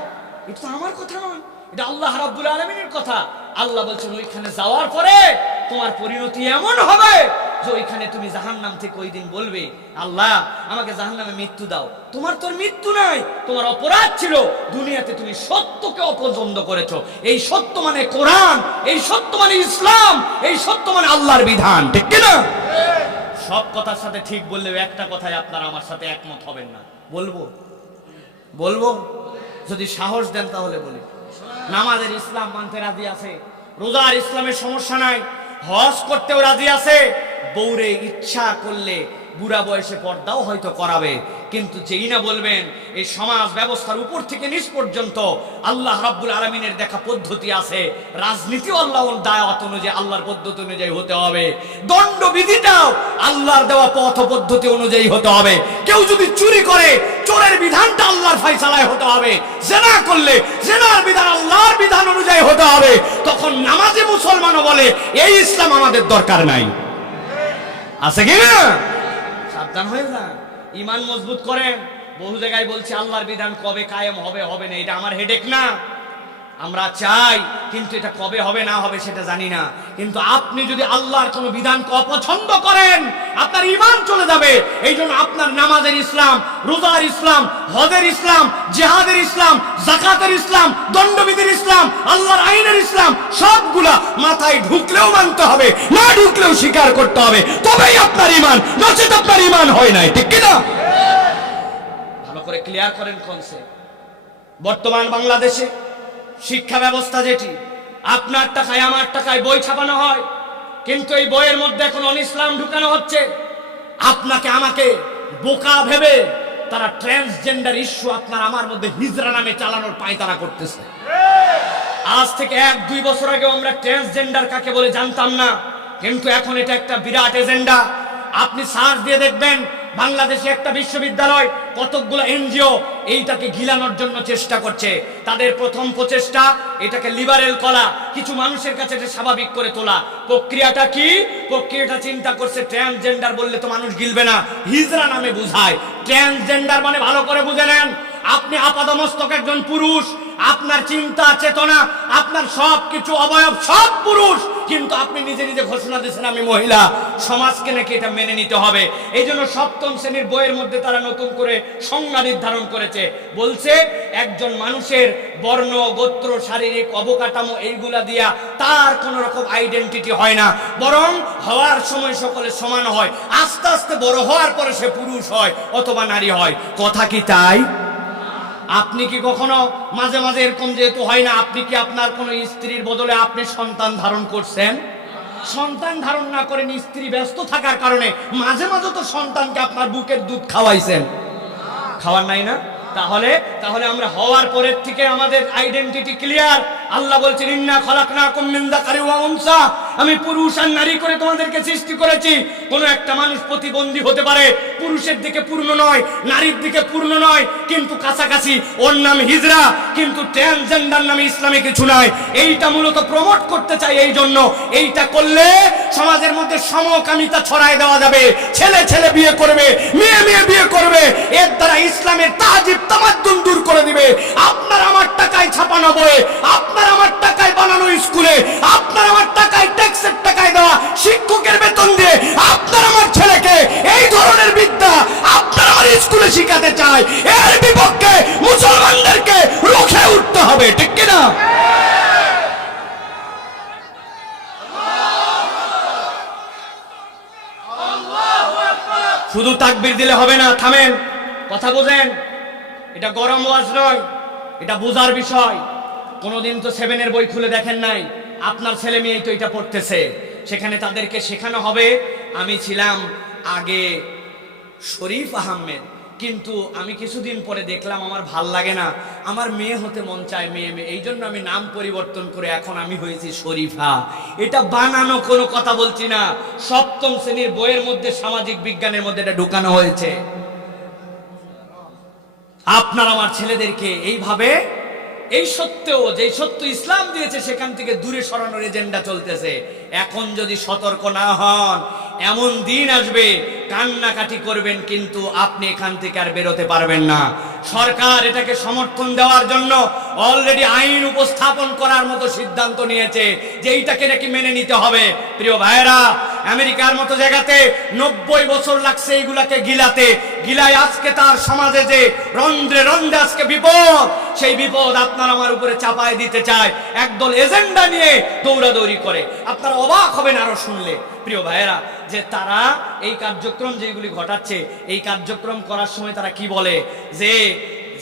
এটা তো আমার কথা নয়, এটা আল্লাহ রাব্বুল আলামিনের কথা। আল্লাহ বলছেন ওইখানে যাওয়ার পরে তোমার পরিণতি এমন হবে যে ওইখানে তুমি জাহান্নাম থেকে ওই দিন বলবে, আল্লাহ আমাকে জাহান্নামে মৃত্যু দাও। তোমার তোর মৃত্যু নাই, তোমার অপরাধ ছিল দুনিয়াতে তুমি সত্যকে অপছন্দ করেছো। এই সত্য মানে কোরআন, এই সত্য মানে ইসলাম, এই সত্য মানে আল্লাহর বিধান, ঠিক কি না? সব কথার সাথে ঠিক বললেও একটা কথায় আপনারা আমার সাথে একমত হবেন না। বলবো যদি সাহস দেন তাহলে বলি। নামাজের ইসলাম মানতে রাজি আছে, রোজার ইসলামের সমস্যা নাই, হজ করতেও রাজি আছে, বউরে ইচ্ছা করলে বুড়া বয়সে পর্দাও হয়তো করাবে। কিন্তু যেই না বলবেন এই সমাজ ব্যবস্থার উপর থেকে নিচ পর্যন্ত আল্লাহ রাব্বুল আলামিনের দেখা পদ্ধতি আছে, রাজনীতিও আল্লাহর দাওয়াত অনুযায়ী, আল্লাহর পদ্ধতি অনুযায়ী হতে হবে, দণ্ডবিধিটাও আল্লাহর দেওয়া পথ পদ্ধতি অনুযায়ী হতে হবে। কেউ যদি চুরি করে চোরের বিধানটা আল্লাহর ফয়সালায় হতে হবে, জিনা করলে জিনার বিধান আল্লাহর বিধান অনুযায়ী হতে হবে। তখন নামাজি মুসলমানও বলে এই ইসলাম আমাদের দরকার নাই। আছে কি না? সাবধান হয়ে যান, ঈমান মজবুত করেন। বহু জায়গায় বলছি আল্লাহর বিধান কবে কায়েম হবে হবে না, এটা আমার হেডেক না। আমরা চাই, কিন্তু এটা কবে হবে না হবে সেটা জানি না। কিন্তু আপনি যদি আল্লাহর কোনো বিধানকে অপছন্দ করেন আপনার ঈমান চলে যাবে। এই জন্য আপনার নামাজের ইসলাম, রোজার ইসলাম, হজের ইসলাম, জিহাদের ইসলাম, যাকাতের ইসলাম, দণ্ডবিধির ইসলাম, আল্লাহর আইনের ইসলাম সবগুলা মাথায় ঢুকলেও মানতে হবে, না ঢুকলেও স্বীকার করতে হবে, তবেই আপনার ঈমান, নচেত আপনার ঈমান হয় নাই, ঠিক কি না? ভালো করে ক্লিয়ার করেন কনসেপ্ট। বর্তমান বাংলাদেশে শিক্ষা ব্যবস্থা যেটি আপনার টাকায় আমার টাকায় বই ছাপানো হয়, কিন্তু এই বইয়ের মধ্যে এখন অনিসলাম ঢুকানো হচ্ছে। আপনাকে আমাকে বোকা ভেবে তারা ট্রান্সজেন্ডার ইস্যু আপনার আমার মধ্যে হিজরা নামে চালানোর পায়তারা করতেছে। আজ থেকে 1-2 বছর আগে আমরা ট্রান্সজেন্ডার কাকে বলে জানতাম না, কিন্তু এখন এটা একটা বিরাট এজেন্ডা। আপনি সার্চ দিয়ে দেখবেন বাংলাদেশে একটা বিশ্ববিদ্যালয়, কতকগুলো এনজিও এইটাকে গিলানোর জন্য চেষ্টা করছে। তাদের প্রথম প্রচেষ্টা এটাকে লিবারেল করা, কিছু মানুষের কাছে এটা স্বাভাবিক করে তোলা। প্রক্রিয়াটা কি? প্রক্রিয়াটা চিন্তা করছে ট্রান্সজেন্ডার বললে তো মানুষ গিলবে না, হিজরা নামে বুঝায়। ট্রান্সজেন্ডার মানে ভালো করে বুঝে নেন, আপনি আপাদমস্তক একজন পুরুষ, আপনার চিন্তা চেতনা, আপনার সবকিছু অবয়ব সব পুরুষ, কিন্তু আপনি নিজে নিজে ঘোষণা দিয়েছেন আমি মহিলা। সমাজকে নাকি এটা মেনে নিতে হবে। এই জন্য 7ম শ্রেণীর বইয়ের মধ্যে তারা নতুন করে সংজ্ঞা নির্ধারণ করেছে। বলছে একজন মানুষের বর্ণ, গোত্র, শারীরিক অবকাঠামো এইগুলা দিয়া তার কোন রকম আইডেন্টিটি হয় না, বরং হওয়ার সময় সকলে সমান হয়। আস্তে আস্তে বড় হওয়ার পরে সে পুরুষ হয় অথবা নারী হয়। কথা কি তাই? আপনি কি কখনো মাঝে মাঝে এরকম যেহেতু হয় না, আপনি কি আপনার কোনো স্ত্রীর বদলে আপনি সন্তান ধারণ করছেন? সন্তান ধারণ না করেন, স্ত্রী ব্যস্ত থাকার কারণে মাঝে মাঝে তো সন্তানকে আপনার বুকের দুধ খাওয়াইছেন, খাওয়ার নাই না? তাহলে আমরা হওয়ার পরের থেকে আমাদের আইডেন্টিটি ক্লিয়ার। আল্লাহ বলছেন ইন্না খলাকনাকুম মিন যাকারি ওয়া উনসা, আমি পুরুষ আর নারী করে তোমাদেরকে সৃষ্টি করেছি। কোন একটা মানুষ প্রতিবন্ধী হতে পারে, পুরুষের দিকে পূর্ণ নয়, নারীর দিকে পূর্ণ নয়, কিন্তু কাছাকাছি, ওর নাম হিজরা, কিন্তু ট্রান্সজেন্ডার নামে ইসলামে কিছু নাই। এইটা মূলত প্রমোট করতে চাই। এই জন্য এইটা করলে সমাজের মধ্যে সমকামিতা ছড়ায় দেওয়া যাবে, ছেলে ছেলে বিয়ে করবে, মেয়ে মেয়ে বিয়ে করবে, এর দ্বারা ইসলামের তাজিব তামাদ্দুন দূর করে দিবে। আপনার আমার টাকায় ছাপানো বই, আপনার আমার টাকায় বানানো স্কুলে, আপনার আমার টাকায় ট্যাক্সের টাকায় দেওয়া শিক্ষকের বেতন দিয়ে আপনার আমার ছেলেকে এই ধরনের বিদ্যা আপনার আমার স্কুলে শিখাতে চায়, এর বিপক্ষে মুসলমানদেরকে রুখে উঠতে হবে, ঠিক কিনা? শুধু তাকবীর দিলে হবে না, থামেন, কথা বোঝেন। এটা গরম ওয়াজ নয়, এটা বোঝার বিষয়। কোনোদিন তো 7-এর বই খুলে দেখেন নাই, আপনার ছেলে মেয়ে তো এটা পড়তেছে, সেখানে তাদেরকে শেখানো হবে। আমি ছিলাম আগে শরীফ আহমেদ, কিন্তু আমি কিছুদিন পরে দেখলাম আমার ভাল লাগে না, আমার মেয়ে হতে মন চায়, মেয়ে মেয়ে, এই জন্য আমি নাম পরিবর্তন করে এখন আমি হয়েছি শরীফা। এটা বানানো কোনো কথা বলছি না, 7ম শ্রেণীর বইয়ের মধ্যে সামাজিক বিজ্ঞানের মধ্যে এটা ঢুকানো হয়েছে। আপনার আমার ছেলেদেরকে এইভাবে এই সত্ত্বেও যে সত্য ইসলাম দিয়েছে সেখান থেকে দূরে সরানোর এজেন্ডা চলতেছে। এখন যদি সতর্ক না হন, এমন দিন আসবে কান্নাকাটি করবেন, কিন্তু আপনি এখান থেকে আর বেরোতে পারবেন না। সরকার এটাকে সমর্থন দেওয়ার জন্য অলরেডি আইন উপস্থাপন করার মতো সিদ্ধান্ত নিয়েছে যে এইটাকে নাকি মেনে নিতে হবে। প্রিয় ভাইরা, আমেরিকার মতো জায়গাতে 90 বছর লাগছে এইগুলাকে গিলায় আজকে তার সমাজে যে রন্ধ্রে রন্ধ্রে আজকে বিপদ, সেই বিপদ আপনার আমার উপরে চাপায় দিতে চায় একদল এজেন্ডা নিয়ে দৌড়াদৌড়ি করে। আপনারা অবাক হবেন আরো শুনলে প্রিয় ভাইয়েরা, যে তারা এই কার্যক্রম যেগুলি ঘটাচ্ছে, এই কার্যক্রম করার সময় তারা কি বলে যে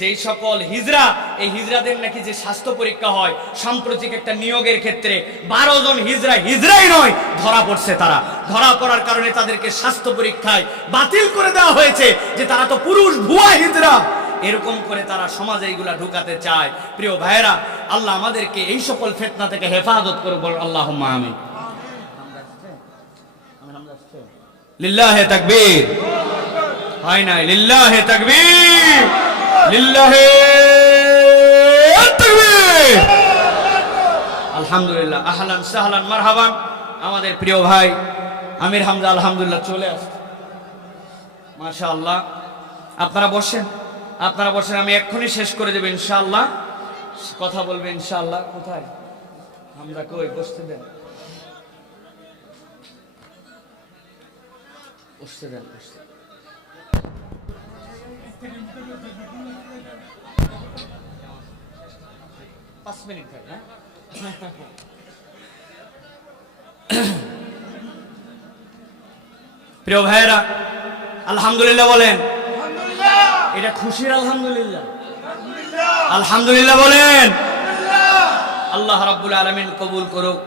যেই সকল হিজড়া, এই হিজড়াদের নাকি যে স্বাস্থ্য পরীক্ষা হয়, সাম্প্রতিক একটা নিয়োগের ক্ষেত্রে 12 জন হিজড়াই নয় ধরা পড়ছে। তারা ধরা পড়ার কারণে তাদেরকে স্বাস্থ্য পরীক্ষায় বাতিল করে দেওয়া হয়েছে যে তারা তো পুরুষ ভুয়া হিজড়া। এরকম করে তারা সমাজে এইগুলা ঢুকাতে চায়। প্রিয় ভাইয়েরা, আল্লাহ আমাদেরকে এই সকল ফিতনা থেকে হেফাজত করুক, বল আল্লাহুম্মা আমিন। লিল্লাহে তাকবীর, হয় নাই? লিল্লাহে তাকবীর, লিল্লাহে তাকবীর। আলহামদুলিল্লাহ, আহলান সাহলান মারহাবান। আমাদের প্রিয় ভাই আমির হামজা আলহামদুলিল্লাহ চলে আসছে, মাশাআল্লাহ। আপনারা বসেন, আমি এক্ষুনি শেষ করে দেব ইনশাআল্লাহ। কথা বলবেন ইনশাআল্লাহ। কোথায় হামজা? কই? বসতে দেন, বসতে দেন, বসতে। পাঁচ মিনিট ভাই, হ্যাঁ। প্রিয় ভাইয়েরা, আলহামদুলিল্লাহ বলেন। এটা খুশির আলহামদুলিল্লাহ, আলহামদুলিল্লাহ বলেন। আল্লাহ রাব্বুল আলামিন কবুল করুক।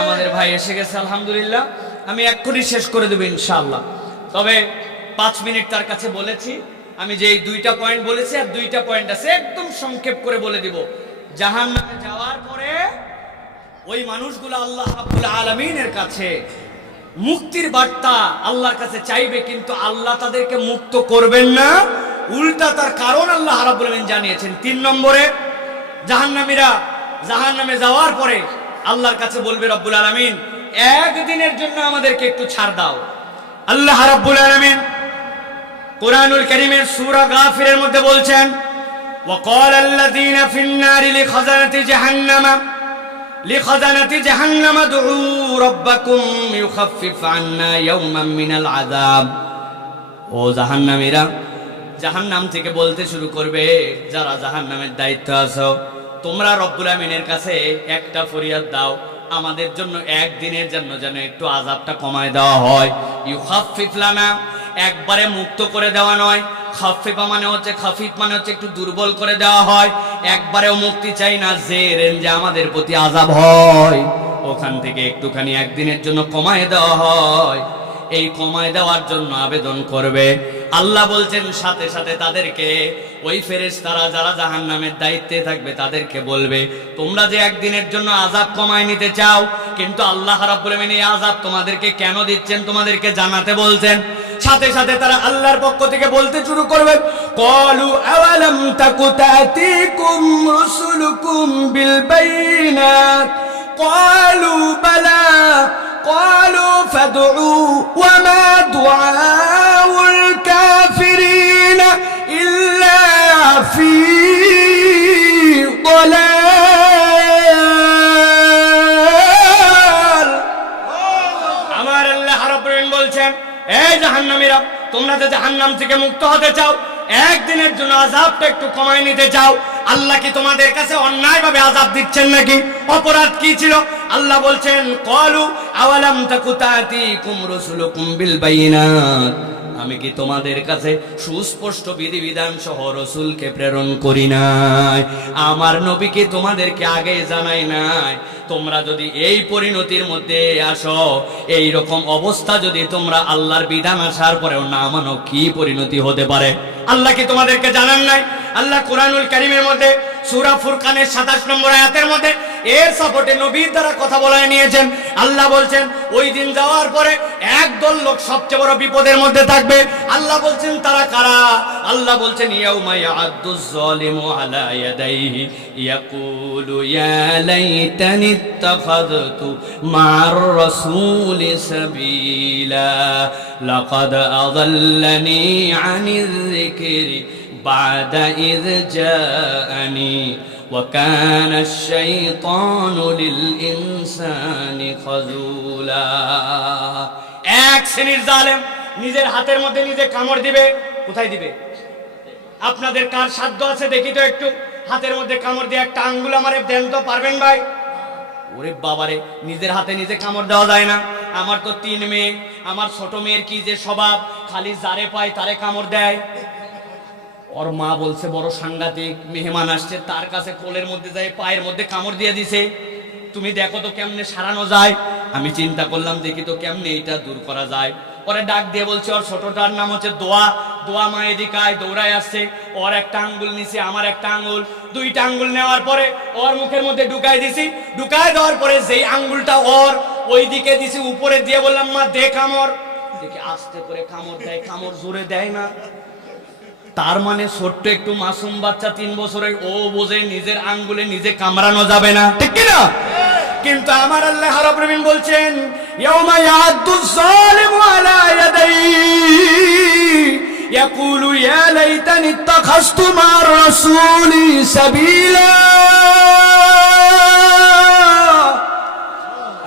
আমাদের ভাই এসে গেছে আলহামদুলিল্লাহ। আমি এক্ষুনি শেষ করে দেব ইনশাআল্লাহ। তবে 5 মিনিট তার কাছে বলেছি। আমি যে এই 2টা পয়েন্ট বলেছি আর 2টা পয়েন্ট আছে, একদম সংক্ষেপ করে বলে দিব। জাহান্নামে যাওয়ার পরে ওই মানুষগুলো আল্লাহ রাব্বুল আলামিনের কাছে মুক্তির বার্তা আল্লাহর কাছে চাইবে, কিন্তু আল্লাহ তাদেরকে মুক্ত করবেন না, উল্টা তার কারণ আল্লাহ রাব্বুল আলামিন জানিয়েছেন। 3 নম্বরে, জাহান্নামীরা জাহান্নামে যাওয়ার পরে আল্লাহর কাছে বলবে রব্বুল আলামিন, একদিনের জন্য আমাদেরকে একটু ছাড় দাও। আল্লাহ রাব্বুল আলামিন কুরআনুল কারীমের সূরা গাফিরের মধ্যে বলছেন, وقال الذين في النار لخزنة جهنم ادعوا ربكم يخفف عنا يوما من العذاب। ও জাহান্নামীরা, জাহান্নাম থেকে বলতে শুরু করবে, যারা জাহান্নামের দায়িত্ব আছো, তোমরা রব্বুল আমিনের কাছে একটা ফরিয়াদ দাও, আমাদের জন্য একদিনের জন্য যেন একটু আযাবটা কমায় দেওয়া হয়। ইউখাফফিফ লানা, একবারে মুক্ত করে দেওয়া নয়। খাফিফা মানে হচ্ছে, খাফিফ মানে হচ্ছে একটু দুর্বল করে দেওয়া হয়। একবারেও মুক্তি চাই না, যে রেঞ্জে আমাদের প্রতি আযাব হয় ওখান থেকে একটুখানি একদিনের জন্য কমায় দেওয়া হয়। এই কমায় দেওয়ার জন্য আবেদন করবে। আল্লাহ বলছেন সাথে সাথে তাদেরকে, ওই ফেরেশতারা যারা জাহান্নামের দায়িত্বে থাকবে তাদেরকে বলবে, তোমরা যে একদিনের জন্য আযাব কমায় নিতে চাও, কিন্তু আল্লাহ রাব্বুল আমিন এই আযাব তোমাদেরকে কেন দিচ্ছেন তোমাদেরকে জানাতে বলছেন। সাথে সাথে তারা আল্লাহর পক্ষ থেকে বলতে শুরু করবে, ক্বালু আওয়ালাম তাকু তাতিকুম রুসুলুকুম বিল বাইনাত ক্বালু বালা ক্বালু ফাদউ ওয়া মা দুআউল কাফিরিন ইল্লা ফি দালাল। আমার আল্লাহ রাব্বুল আলামিন বলছেন, এই জাহান্নামীরা, তোমরা যে জাহান্নাম থেকে মুক্ত হতে চাও, একদিনের জন্য আযাবটা একটু কমায় নিতে চাও, আল্লাহ কি তোমাদের কাছে অন্যায়ভাবে আযাব দিচ্ছেন নাকি? অপরাধ কি ছিল? আল্লাহ বলছেন, ক্বালু আওয়ালাম তাকু তাতিকুম রাসূলুকুম বিল বাইনাত, আমি কি তোমাদের কাছে সুস্পষ্ট বিধিবিধান সহ রাসূলকে প্রেরণ করি নাই? আমার নবীকে তোমাদেরকে আগে জানাই নাই? তোমরা যদি এই পরিণতির মধ্যে আসো, এই রকম অবস্থা যদি তোমরা আল্লাহর বিধান আসার পরেও না মানো, কি পরিণতি হতে পারে? আল্লাহ কি তোমাদেরকে জানান নাই? আল্লাহ কুরআনুল কারীমের মধ্যে সূরা ফুরকানের 27 নম্বর আয়াতের মধ্যে এর সাপোর্টে নবীর দ্বারা কথা বলায় নিয়েছেন। আল্লাহ বলছেন, ওই দিন যাওয়ার পরে একদল লোক সবচেয়ে বড় বিপদের মধ্যে থাকবে। আল্লাহ বলছেন তারা কারা? আল্লাহ বলছেন ইয়াউমা ইয়া'আদ্দুজ যালিমু আলা ইয়াদাইহি ইয়াকুলু ইয়া লাইতানি ইত্তাখাযতু মা'আর রাসূলি সাবিলা লাকাদ আযাল্লানি আনিয যিকরি বা'দা ইয জাআনি ওয়া কানা আশ-শাইতানু লিল ইনসানি খাযুলা। এক শ্রেণীর জালেম নিজের হাতের মধ্যে নিজে কামড় দিবে। কোথায় দিবে? আপনাদের কার সাধ্য আছে দেখি তো একটু হাতের মধ্যে কামড় দিয়ে একটা আঙ্গুল আমারে দেন তো, পারবেন ভাই? ওরে বাবারে, নিজের হাতে নিজে কামড় দেওয়া যায় না। আমার তো 3 মেয়ে, আমার ছোট মেয়ের কি যে স্বভাব, খালি যারে পায় তারে কামড় দেয়। ওর মা বলছে বড় সাংঘাতিক, মেহমান আসছে তার কাছে কোলের মধ্যে যায় পায়ের মধ্যে কামড় দিয়ে দিছে। তুমি দেখো তো কেমনে সারানো যায়। আমি চিন্তা করলাম দেখি তো কেমনে এটা দূর করা যায়। ওরে ডাক দিয়ে বলছে, ওর ছোটটার নাম হচ্ছে দোয়া। দোয়া মা এদিকে আয়, দৌড়ায় আসছে। ওর একটা আঙ্গুল নিছে, আমার একটা আঙ্গুল, 2টা আঙ্গুল নেওয়ার পরে ওর মুখের মধ্যে ঢুকাই দিছি। ঢুকাই দেওয়ার পরে যেই আঙ্গুলটা ওর ওই দিকে দিছি উপরে দিয়ে বললাম মা দে কামড়। দেখি আস্তে করে কামড় দেয়, কামড় জোরে দেয় না। তার মানে ছোট্ট একটু মাসুম বাচ্চা 3 বছরের, ও বোঝে নিজের আঙ্গুলে নিজে কামড়ানো যাবে না, ঠিক কি না? কিন্তু আমার আল্লাহ রাব্বুল আলামিন বলছেন ইয়াউমা ইয়া'আদ্দুজ যালিমু আলা ইয়াদাইহি ইয়াকুলু ইয়া লাইতানি ইত্তাখাযতু মা'আর রাসূলি সাবিলা।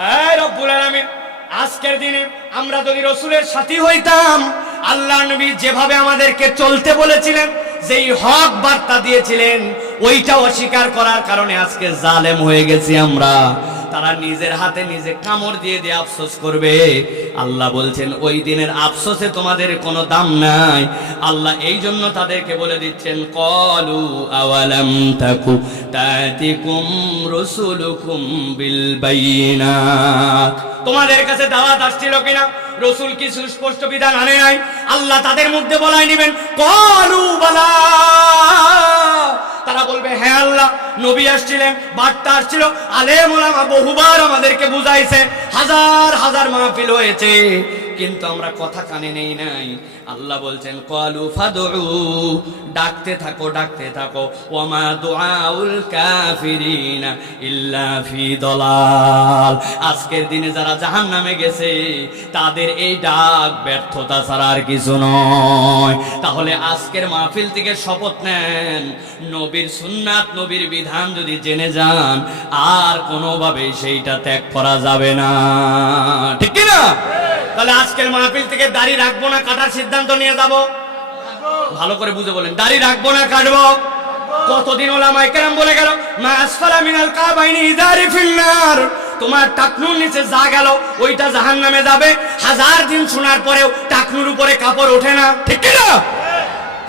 হে রব্বুল আলামিন, আজকের দিনে আমরা যদি রাসূলের সাথী হইতাম, আল্লাহ নবী যেভাবে আমাদেরকে চলতে বলেছিলেন, যেই হক বার্তা দিয়েছিলেন, ওইটা অস্বীকার করার কারণে আজকে জালেম হয়ে গেছি আমরা। তারা নিজের হাতে নিজে কামড় দিয়ে দিয়ে আফসোস করবে। আল্লাহ বলছেন ওই দিনের আফসোসে তোমাদের কোনো দাম নাই। আল্লাহ এই জন্য তাদেরকে বলে দিচ্ছেন ক্বালু আওয়ালাম তাকু তাতিকুম রাসূলুকুম বিল বায়িনাত। তোমাদের কাছে দাওয়াত আসছিল কিনা? রাসূল কি সুস্পষ্ট বিধান আনে নাই? আল্লাহ তাদের মধ্যে বলাই নেবেন ক্বালু বালা। তারা বলবে হ্যাঁ আল্লাহ, নবী আসছিলেন, বার্তা আসছিল, আলেম ওলামা বহুবার আমাদেরকে বুঝাইছে, হাজার হাজার মাহফিল হয়েছে, কিন্তু আমরা কথা কানে নেই নাই। আল্লাহ বলছেন ক্বালু ফাদউ, ডাকতে থাকো ডাকতে থাকো, ওয়ামা দুআউল কাফিরিনা ইল্লা ফি দালাল। আজকের দিনে যারা জাহান্নামে গেছে তাদের এই ডাক ব্যর্থতা ছাড়া আর কিছু নয়। তাহলে আজকের মাহফিল থেকে শপথ নেন, নবীর সুন্নাত নবীর বিধান যদি জেনে যান আর কোনোভাবে সেইটা ত্যাগ করা যাবে না, ঠিক কি না? তাহলে আজকের মাহফিল থেকে দাড়ি রাখবো না কাটার সিদ্ধান্ত নিয়ে যাব। ভালো করে বুঝে বলেন, দাড়ি রাখবো না কাটবো? কতদিন ওলামায়ে কেরাম বলে গেল মা আসফালা মিনাল কাবাইনি ইদারি ফিন্নার, তোমার টাকনুর নিচে যা গেল ওইটা জাহান্নামে যাবে। 1000 দিন শোনার পরেও টাকনুর উপরে কাপড় ওঠে না, ঠিক কি না?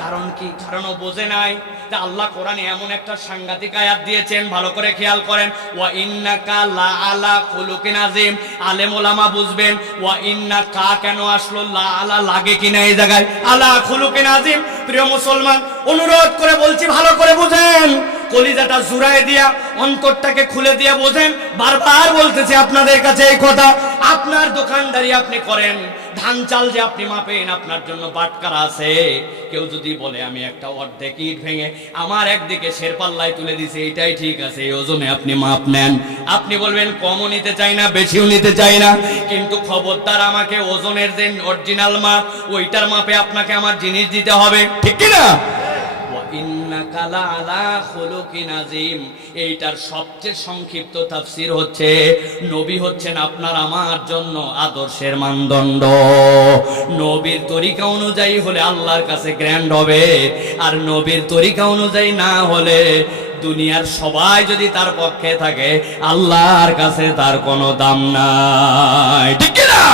কারণ কি? কারণ ও বোঝে নাই যে আল্লাহ কোরআনে এমন একটা সাংঘাতিক আয়াত দিয়েছেন, ভালো করে খেয়াল করেন। ওয়া ইন্নাকা লা আলা খুলুকিন আযীম। আলেম ওলামা বুঝবেন ওয়া ইন্নাকা কেন আসলো, লা আলা লাগে কিনা এই জায়গায়, আলা খুলুকিন আযীম। প্রিয় মুসলমান, অনুরোধ করে বলছি ভালো করে বুঝেন, কলিজাটা জুড়ায় দিয়া অন্তরটাকে খুলে দিয়ে বোঝেন। বারবার বলতেছি আপনাদের কাছে এই কথা। আপনার দোকানদারি আপনি করেন, ধান চাল যে আপনি মাপেন, আপনার জন্য বাটকারা আছে। কেউ যদি বলে আমি একটা অর্ধেক ইট ভেঙে আমার একদিকে শের পাল্লায় তুলে দিছে, এটাই ঠিক আছে, এই ওজনে আপনি মাপ নেন। আপনি বলবেন কমও নিতে চাই না, বেশিও নিতে চাই না, কিন্তু খবরদার আমাকে ওজনের যে অরিজিনাল মাপ ওইটার মাপে আপনাকে আমার জিনিস দিতে হবে, ঠিক কি না? ইন্নাকা লা আলা খুলুকিন আযীম, এইটার সবচেয়ে সংক্ষিপ্ত তাফসীর হচ্ছে নবী হচ্ছেন আপনার আমার জন্য আদর্শের মানদণ্ড। নবীর তরিকা অনুযায়ী হলে আল্লাহর কাছে গ্র্যান্ড হবে, আর নবীর তরিকা অনুযায়ী না হলে দুনিয়ার সবাই যদি তার পক্ষে থাকে আল্লাহর কাছে তার কোনো দাম নাই, ঠিক কি না?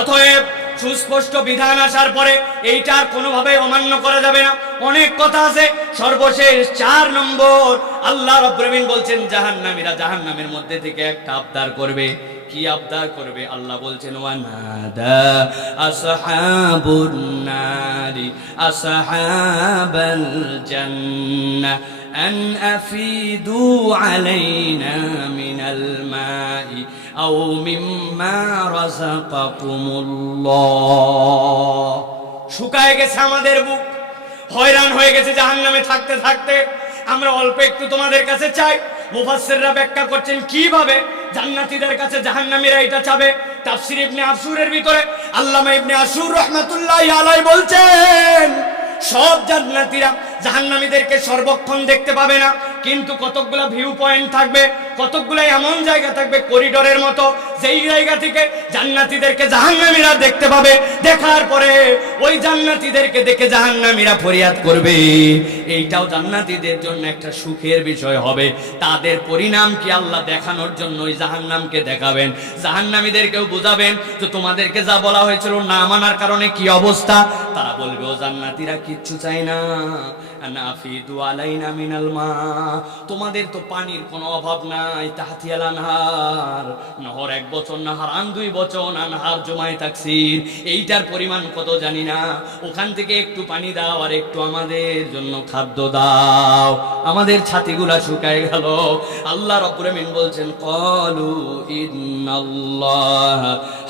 অতএব সুস্পষ্ট বিধান আসার পরে এইটার কোনোভাবে অমান্য করা যাবে না। অনেক কথা আছে। সর্বশেষ 4 নম্বর, আল্লাহ রাব্বুল আলামিন বলছেন জাহান্নামীরা জাহান্নামের মধ্যে থেকে একটা আবদার করবে। কি আবদার করবে? আল্লাহ বলছেন ওয়ানাদা আসহাবুন নারি আসহাবাল জান্নাহ আন আফিদু আলাইনা মিনাল মাই আও মিম্মা রাযাকাকুমুল্লাহ। শুকায় গেছে আমাদের বুক, হয়রান হয়ে গেছে জাহান্নামে থাকতে থাকতে। আমরা অল্প একটু তোমাদের কাছে চাই। মুফাসসিররা ব্যাখ্যা করছেন কিভাবে জান্নাতীদের কাছে জাহান্নামীরা এটা চাবে। তাফসীর ইবনে আশুরের ভিতরে আল্লামা ইবনে আশুর রাহমাতুল্লাহি আলাইহি বলছেন, সব জান্নাতীরা জাহান্নামীদেরকে সর্বক্ষণ দেখতে পাবে না, কিন্তু কতকগুলা ভিউ পয়েন্ট থাকবে, কতকগুলা এমন জায়গা থাকবে করিডোরের মতো, যেই জায়গা থেকে জান্নাতীদেরকে জাহান্নামীরা দেখতে পাবে। দেখার পরে ওই জান্নাতীদেরকে দেখে জাহান্নামীরা ফরিয়াদ করবে। এইটাও জান্নাতীদের জন্য একটা সুখের বিষয় হবে। তাদের পরিণাম কি আল্লাহ দেখানোর জন্য ওই জাহান্নামকে দেখাবেন, জাহান্নামীদেরকেও বুঝাবেন তো তোমাদেরকে যা বলা হয়েছিল না মানার কারণে কি অবস্থা। তারা বলবে, ও জান্নাতীরা কিচ্ছু চাই না, নাফিদু আলাইনা মিনাল মা, তোমাদের তো পানির কোনো অভাব নাই। তাহতিয়াল আনহার, নহর এক বছর না হারান 2 বছর, আনহার জমায় তাকসির, এইটার পরিমাণ কত জানি না। ওখান থেকে একটু পানি দাও আর একটু আমাদের জন্য খাদ্য দাও। আমাদের ছাতিগুলা শুকায় গেল। আল্লাহ রাব্বুল আমিন বলছেন, ক্বালু ইন্নাল্লাহ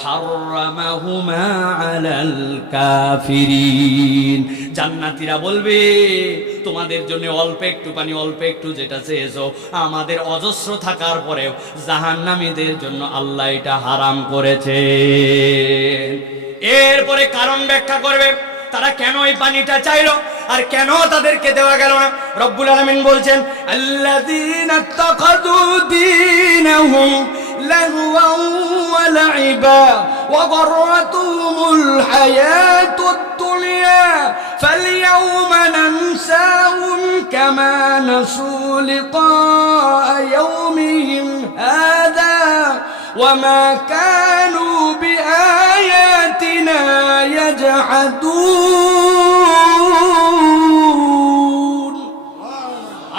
হাররামাহুমা আলাল কাফিরিন। জান্নাতীরা বলবে, তোমাদের জন্য অল্প একটু পানি, অল্প একটু যেটা চেয়েছো, আমাদের অজস্র থাকার পরেও জাহান্নামীদের জন্য আল্লাহ এটা হারাম করেছে। এরপরে কারণ ব্যাখ্যা করবে তারা কেন এই পানিটা চাইলো আর কেন তাদেরকে দেওয়া গেল না। রব্বুল আলামিন বলছেন, আল্লাযীনা ইত্তাখাযু দীনাহুম লাহওয়ান ওয়া লাইবা ওয়া গররাতুহুমুল হায়াতুদ দুনিয়া ফালইয়াওমা নানসাহুম কামা নাসু লিকা ইয়াওমিহিম হাযা ওয়া মা কানু বিআয়াতিনা ইয়াজহাদুন।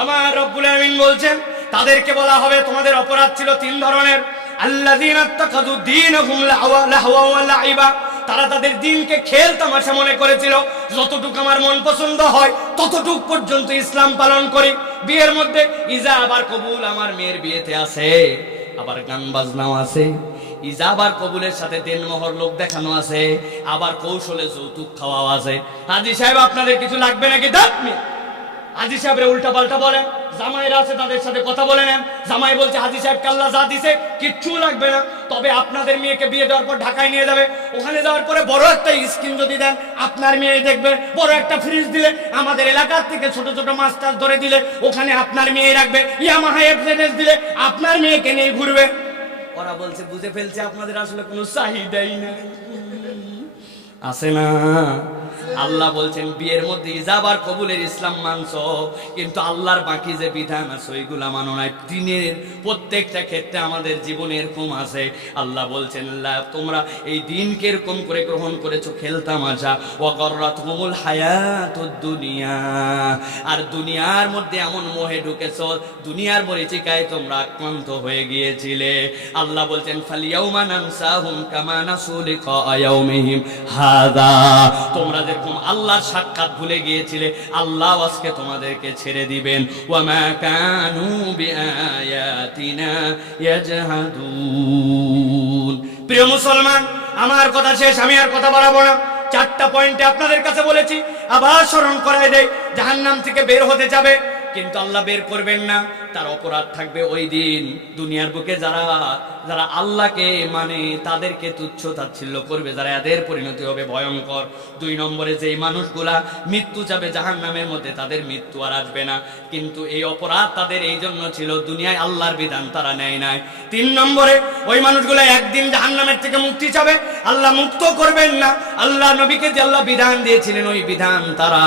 আমার রব্বুল আমিন বলছেন, তাদেরকে বলা হবে তোমাদের অপরাধ ছিল 3 ধরনের। আল্লাযীনা ইত্তাখাযু দীনাহুম লাহওয়া ওয়া লাইবা, তারা তাদের দিনকে খেল তামাশা মনে করেছিল। যতটুকু আমার মন পছন্দ হয় ততটুকু পর্যন্ত ইসলাম পালন করি। বিয়ের মধ্যে ইজাব আর কবুল, আমার মেয়ের বিয়েতে আছে, আবার গান বাজনাও আছে। ইজাব আর কবুলের সাথে দেনমোহর লোক দেখানো আছে, আবার কৌশলে যৌতুক খাওয়াও আছে। হাজী সাহেব আপনাদের কিছু লাগবে নাকি? দাঁড়ান, হাজী সাহেবরে উল্টা পাল্টা বলেন। জামাইরা আছে, তাদের সাথে কথা বলে নেন। জামাই বলছে হাজী সাহেবকে আল্লাহ যা দিছে কিচ্ছু লাগবে না, তবে আপনাদের মেয়েকে বিয়ে দেওয়ার পর ঢাকায় নিয়ে যাবে। ওখানে যাওয়ার পরে বড় একটা স্ক্রিন যদি দেন আপনার মেয়ে দেখবে, বড় একটা ফ্রিজ দিলে, আমাদের এলাকার থেকে ছোট ছোট মাছ টাছ ধরে দিলে ওখানে আপনার মেয়ে রাখবে, ইয়ামাহা এক্সএস দিলে আপনার মেয়েকে নিয়ে ঘুরবে। ওরা বলছে বুঝে ফেলছে আপনাদের আসলে কোনো চাহিদাই নাই, আছে না? আল্লাহ বলছেন বিয়ের মধ্যে ইজাব আর কবুলের ইসলাম মানছো, কিন্তু আল্লাহর বাকি যে বিধান আছে ওইগুলা মানো নাই। দিনের প্রত্যেকটা ক্ষেত্রে আমাদের জীবনে এরকম আছে। আল্লাহ বলছেন তোমরা এই দিনকে এরকম করে গ্রহণ করেছো খেলতামাশা, ওয়া গররাতহুমুল হায়াতুদ দুনিয়া, আর দুনিয়ার মধ্যে এমন মোহে ঢুকেছো, দুনিয়ার মরিচিকায় তোমরা আক্রান্ত হয়ে গিয়েছিলে। আল্লাহ বলছেন ফালিয়াউমা নানসাহুম কামা নাসু লিকা ইয়াউমিহিম হাযা, তোমরা যেরকম আল্লাহর সাক্ষাৎ ভুলে গিয়েছিলে আল্লাহ আজকে তোমাদেরকে ছেড়ে দিবেন। ওয়া মা কানু বিআয়াতিনা ইয়াজহাদুন। প্রিয় মুসলমান, আমার কথা শেষ, আমি আর কথা বাড়াবো না। 4টা পয়েন্টে আপনাদের কাছে বলেছি, আবার স্মরণ করাই দেই। জাহান্নাম থেকে বের হতে যাবে, কিন্তু আল্লাহ বের করবেন না, তার অপরাধ থাকবে ওই দিন। দুনিয়ার বুকে যারা যারা আল্লাহকে মানে তাদেরকে তুচ্ছ তাচ্ছিল্য করবে, যারা এদের পরিণতি হবে ভয়ঙ্কর। 2 নম্বরে যেই মানুষগুলা মৃত্যু যাবে জাহান্নামের মধ্যে, তাদের মৃত্যু আর আসবে না, কিন্তু এই অপরাধ তাদের এই জন্য ছিল দুনিয়ায় আল্লাহর বিধান তারা নেয় নাই। 3 নম্বরে ওই মানুষগুলা একদিন জাহান্নামের থেকে মুক্তি চাবে, আল্লাহ মুক্ত করবেন না। আল্লাহ নবীকে যে আল্লাহ বিধান দিয়েছিলেন ওই বিধান তারা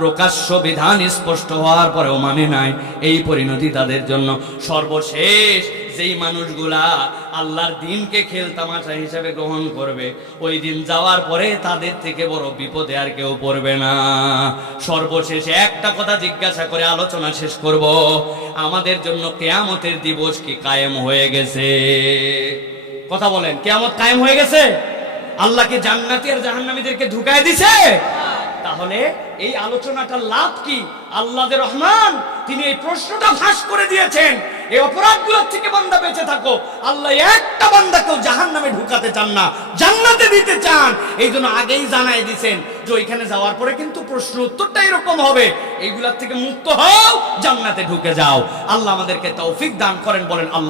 প্রকাশ্য বিধান স্পষ্ট হওয়ার পরেও মানে নাই, এই পরিণতি তাদের জন্য। সর্বশেষ যেই মানুষগুলা আল্লাহর দিনকে খেলতামাশা হিসেবে গ্রহণ করবে, ওই দিন যাওয়ার পরে তাদের থেকে বড় বিপদে আর কেউ পড়বে না। সর্বশেষে একটা কথা জিজ্ঞাসা করে আলোচনা শেষ করব, আমাদের জন্য কিয়ামতের দিবস কি কায়েম হয়ে গেছে? কথা বলেন, কিয়ামত কায়েম হয়ে গেছে? আল্লাহ কি জান্নাতি আর জাহান্নামীদেরকে ঢুকায় দিছে? তাহলে এই আলোচনাটার লাভ কি? আল্লাহ যে রহমান, তিনি এই প্রশ্নটা ফাঁস করে দিয়েছেন, এই অপরাধগুলোর থেকে বান্দা বেঁচে থাকো। আল্লাহ একটা বান্দাকেও জাহান্নামে ঢুকাতে চান না, জান্নাতে দিতে চান। এই জন্য আগেই জানাই দিয়েছেন যে ওইখানে যাওয়ার পরে কিন্তু প্রশ্ন উত্তরটা এরকম হবে, এইগুলার থেকে মুক্ত হও, জান্নাতে ঢুকে যাও। আল্লাহ আমাদেরকে তৌফিক দান করেন, বলেন আল্লাহ।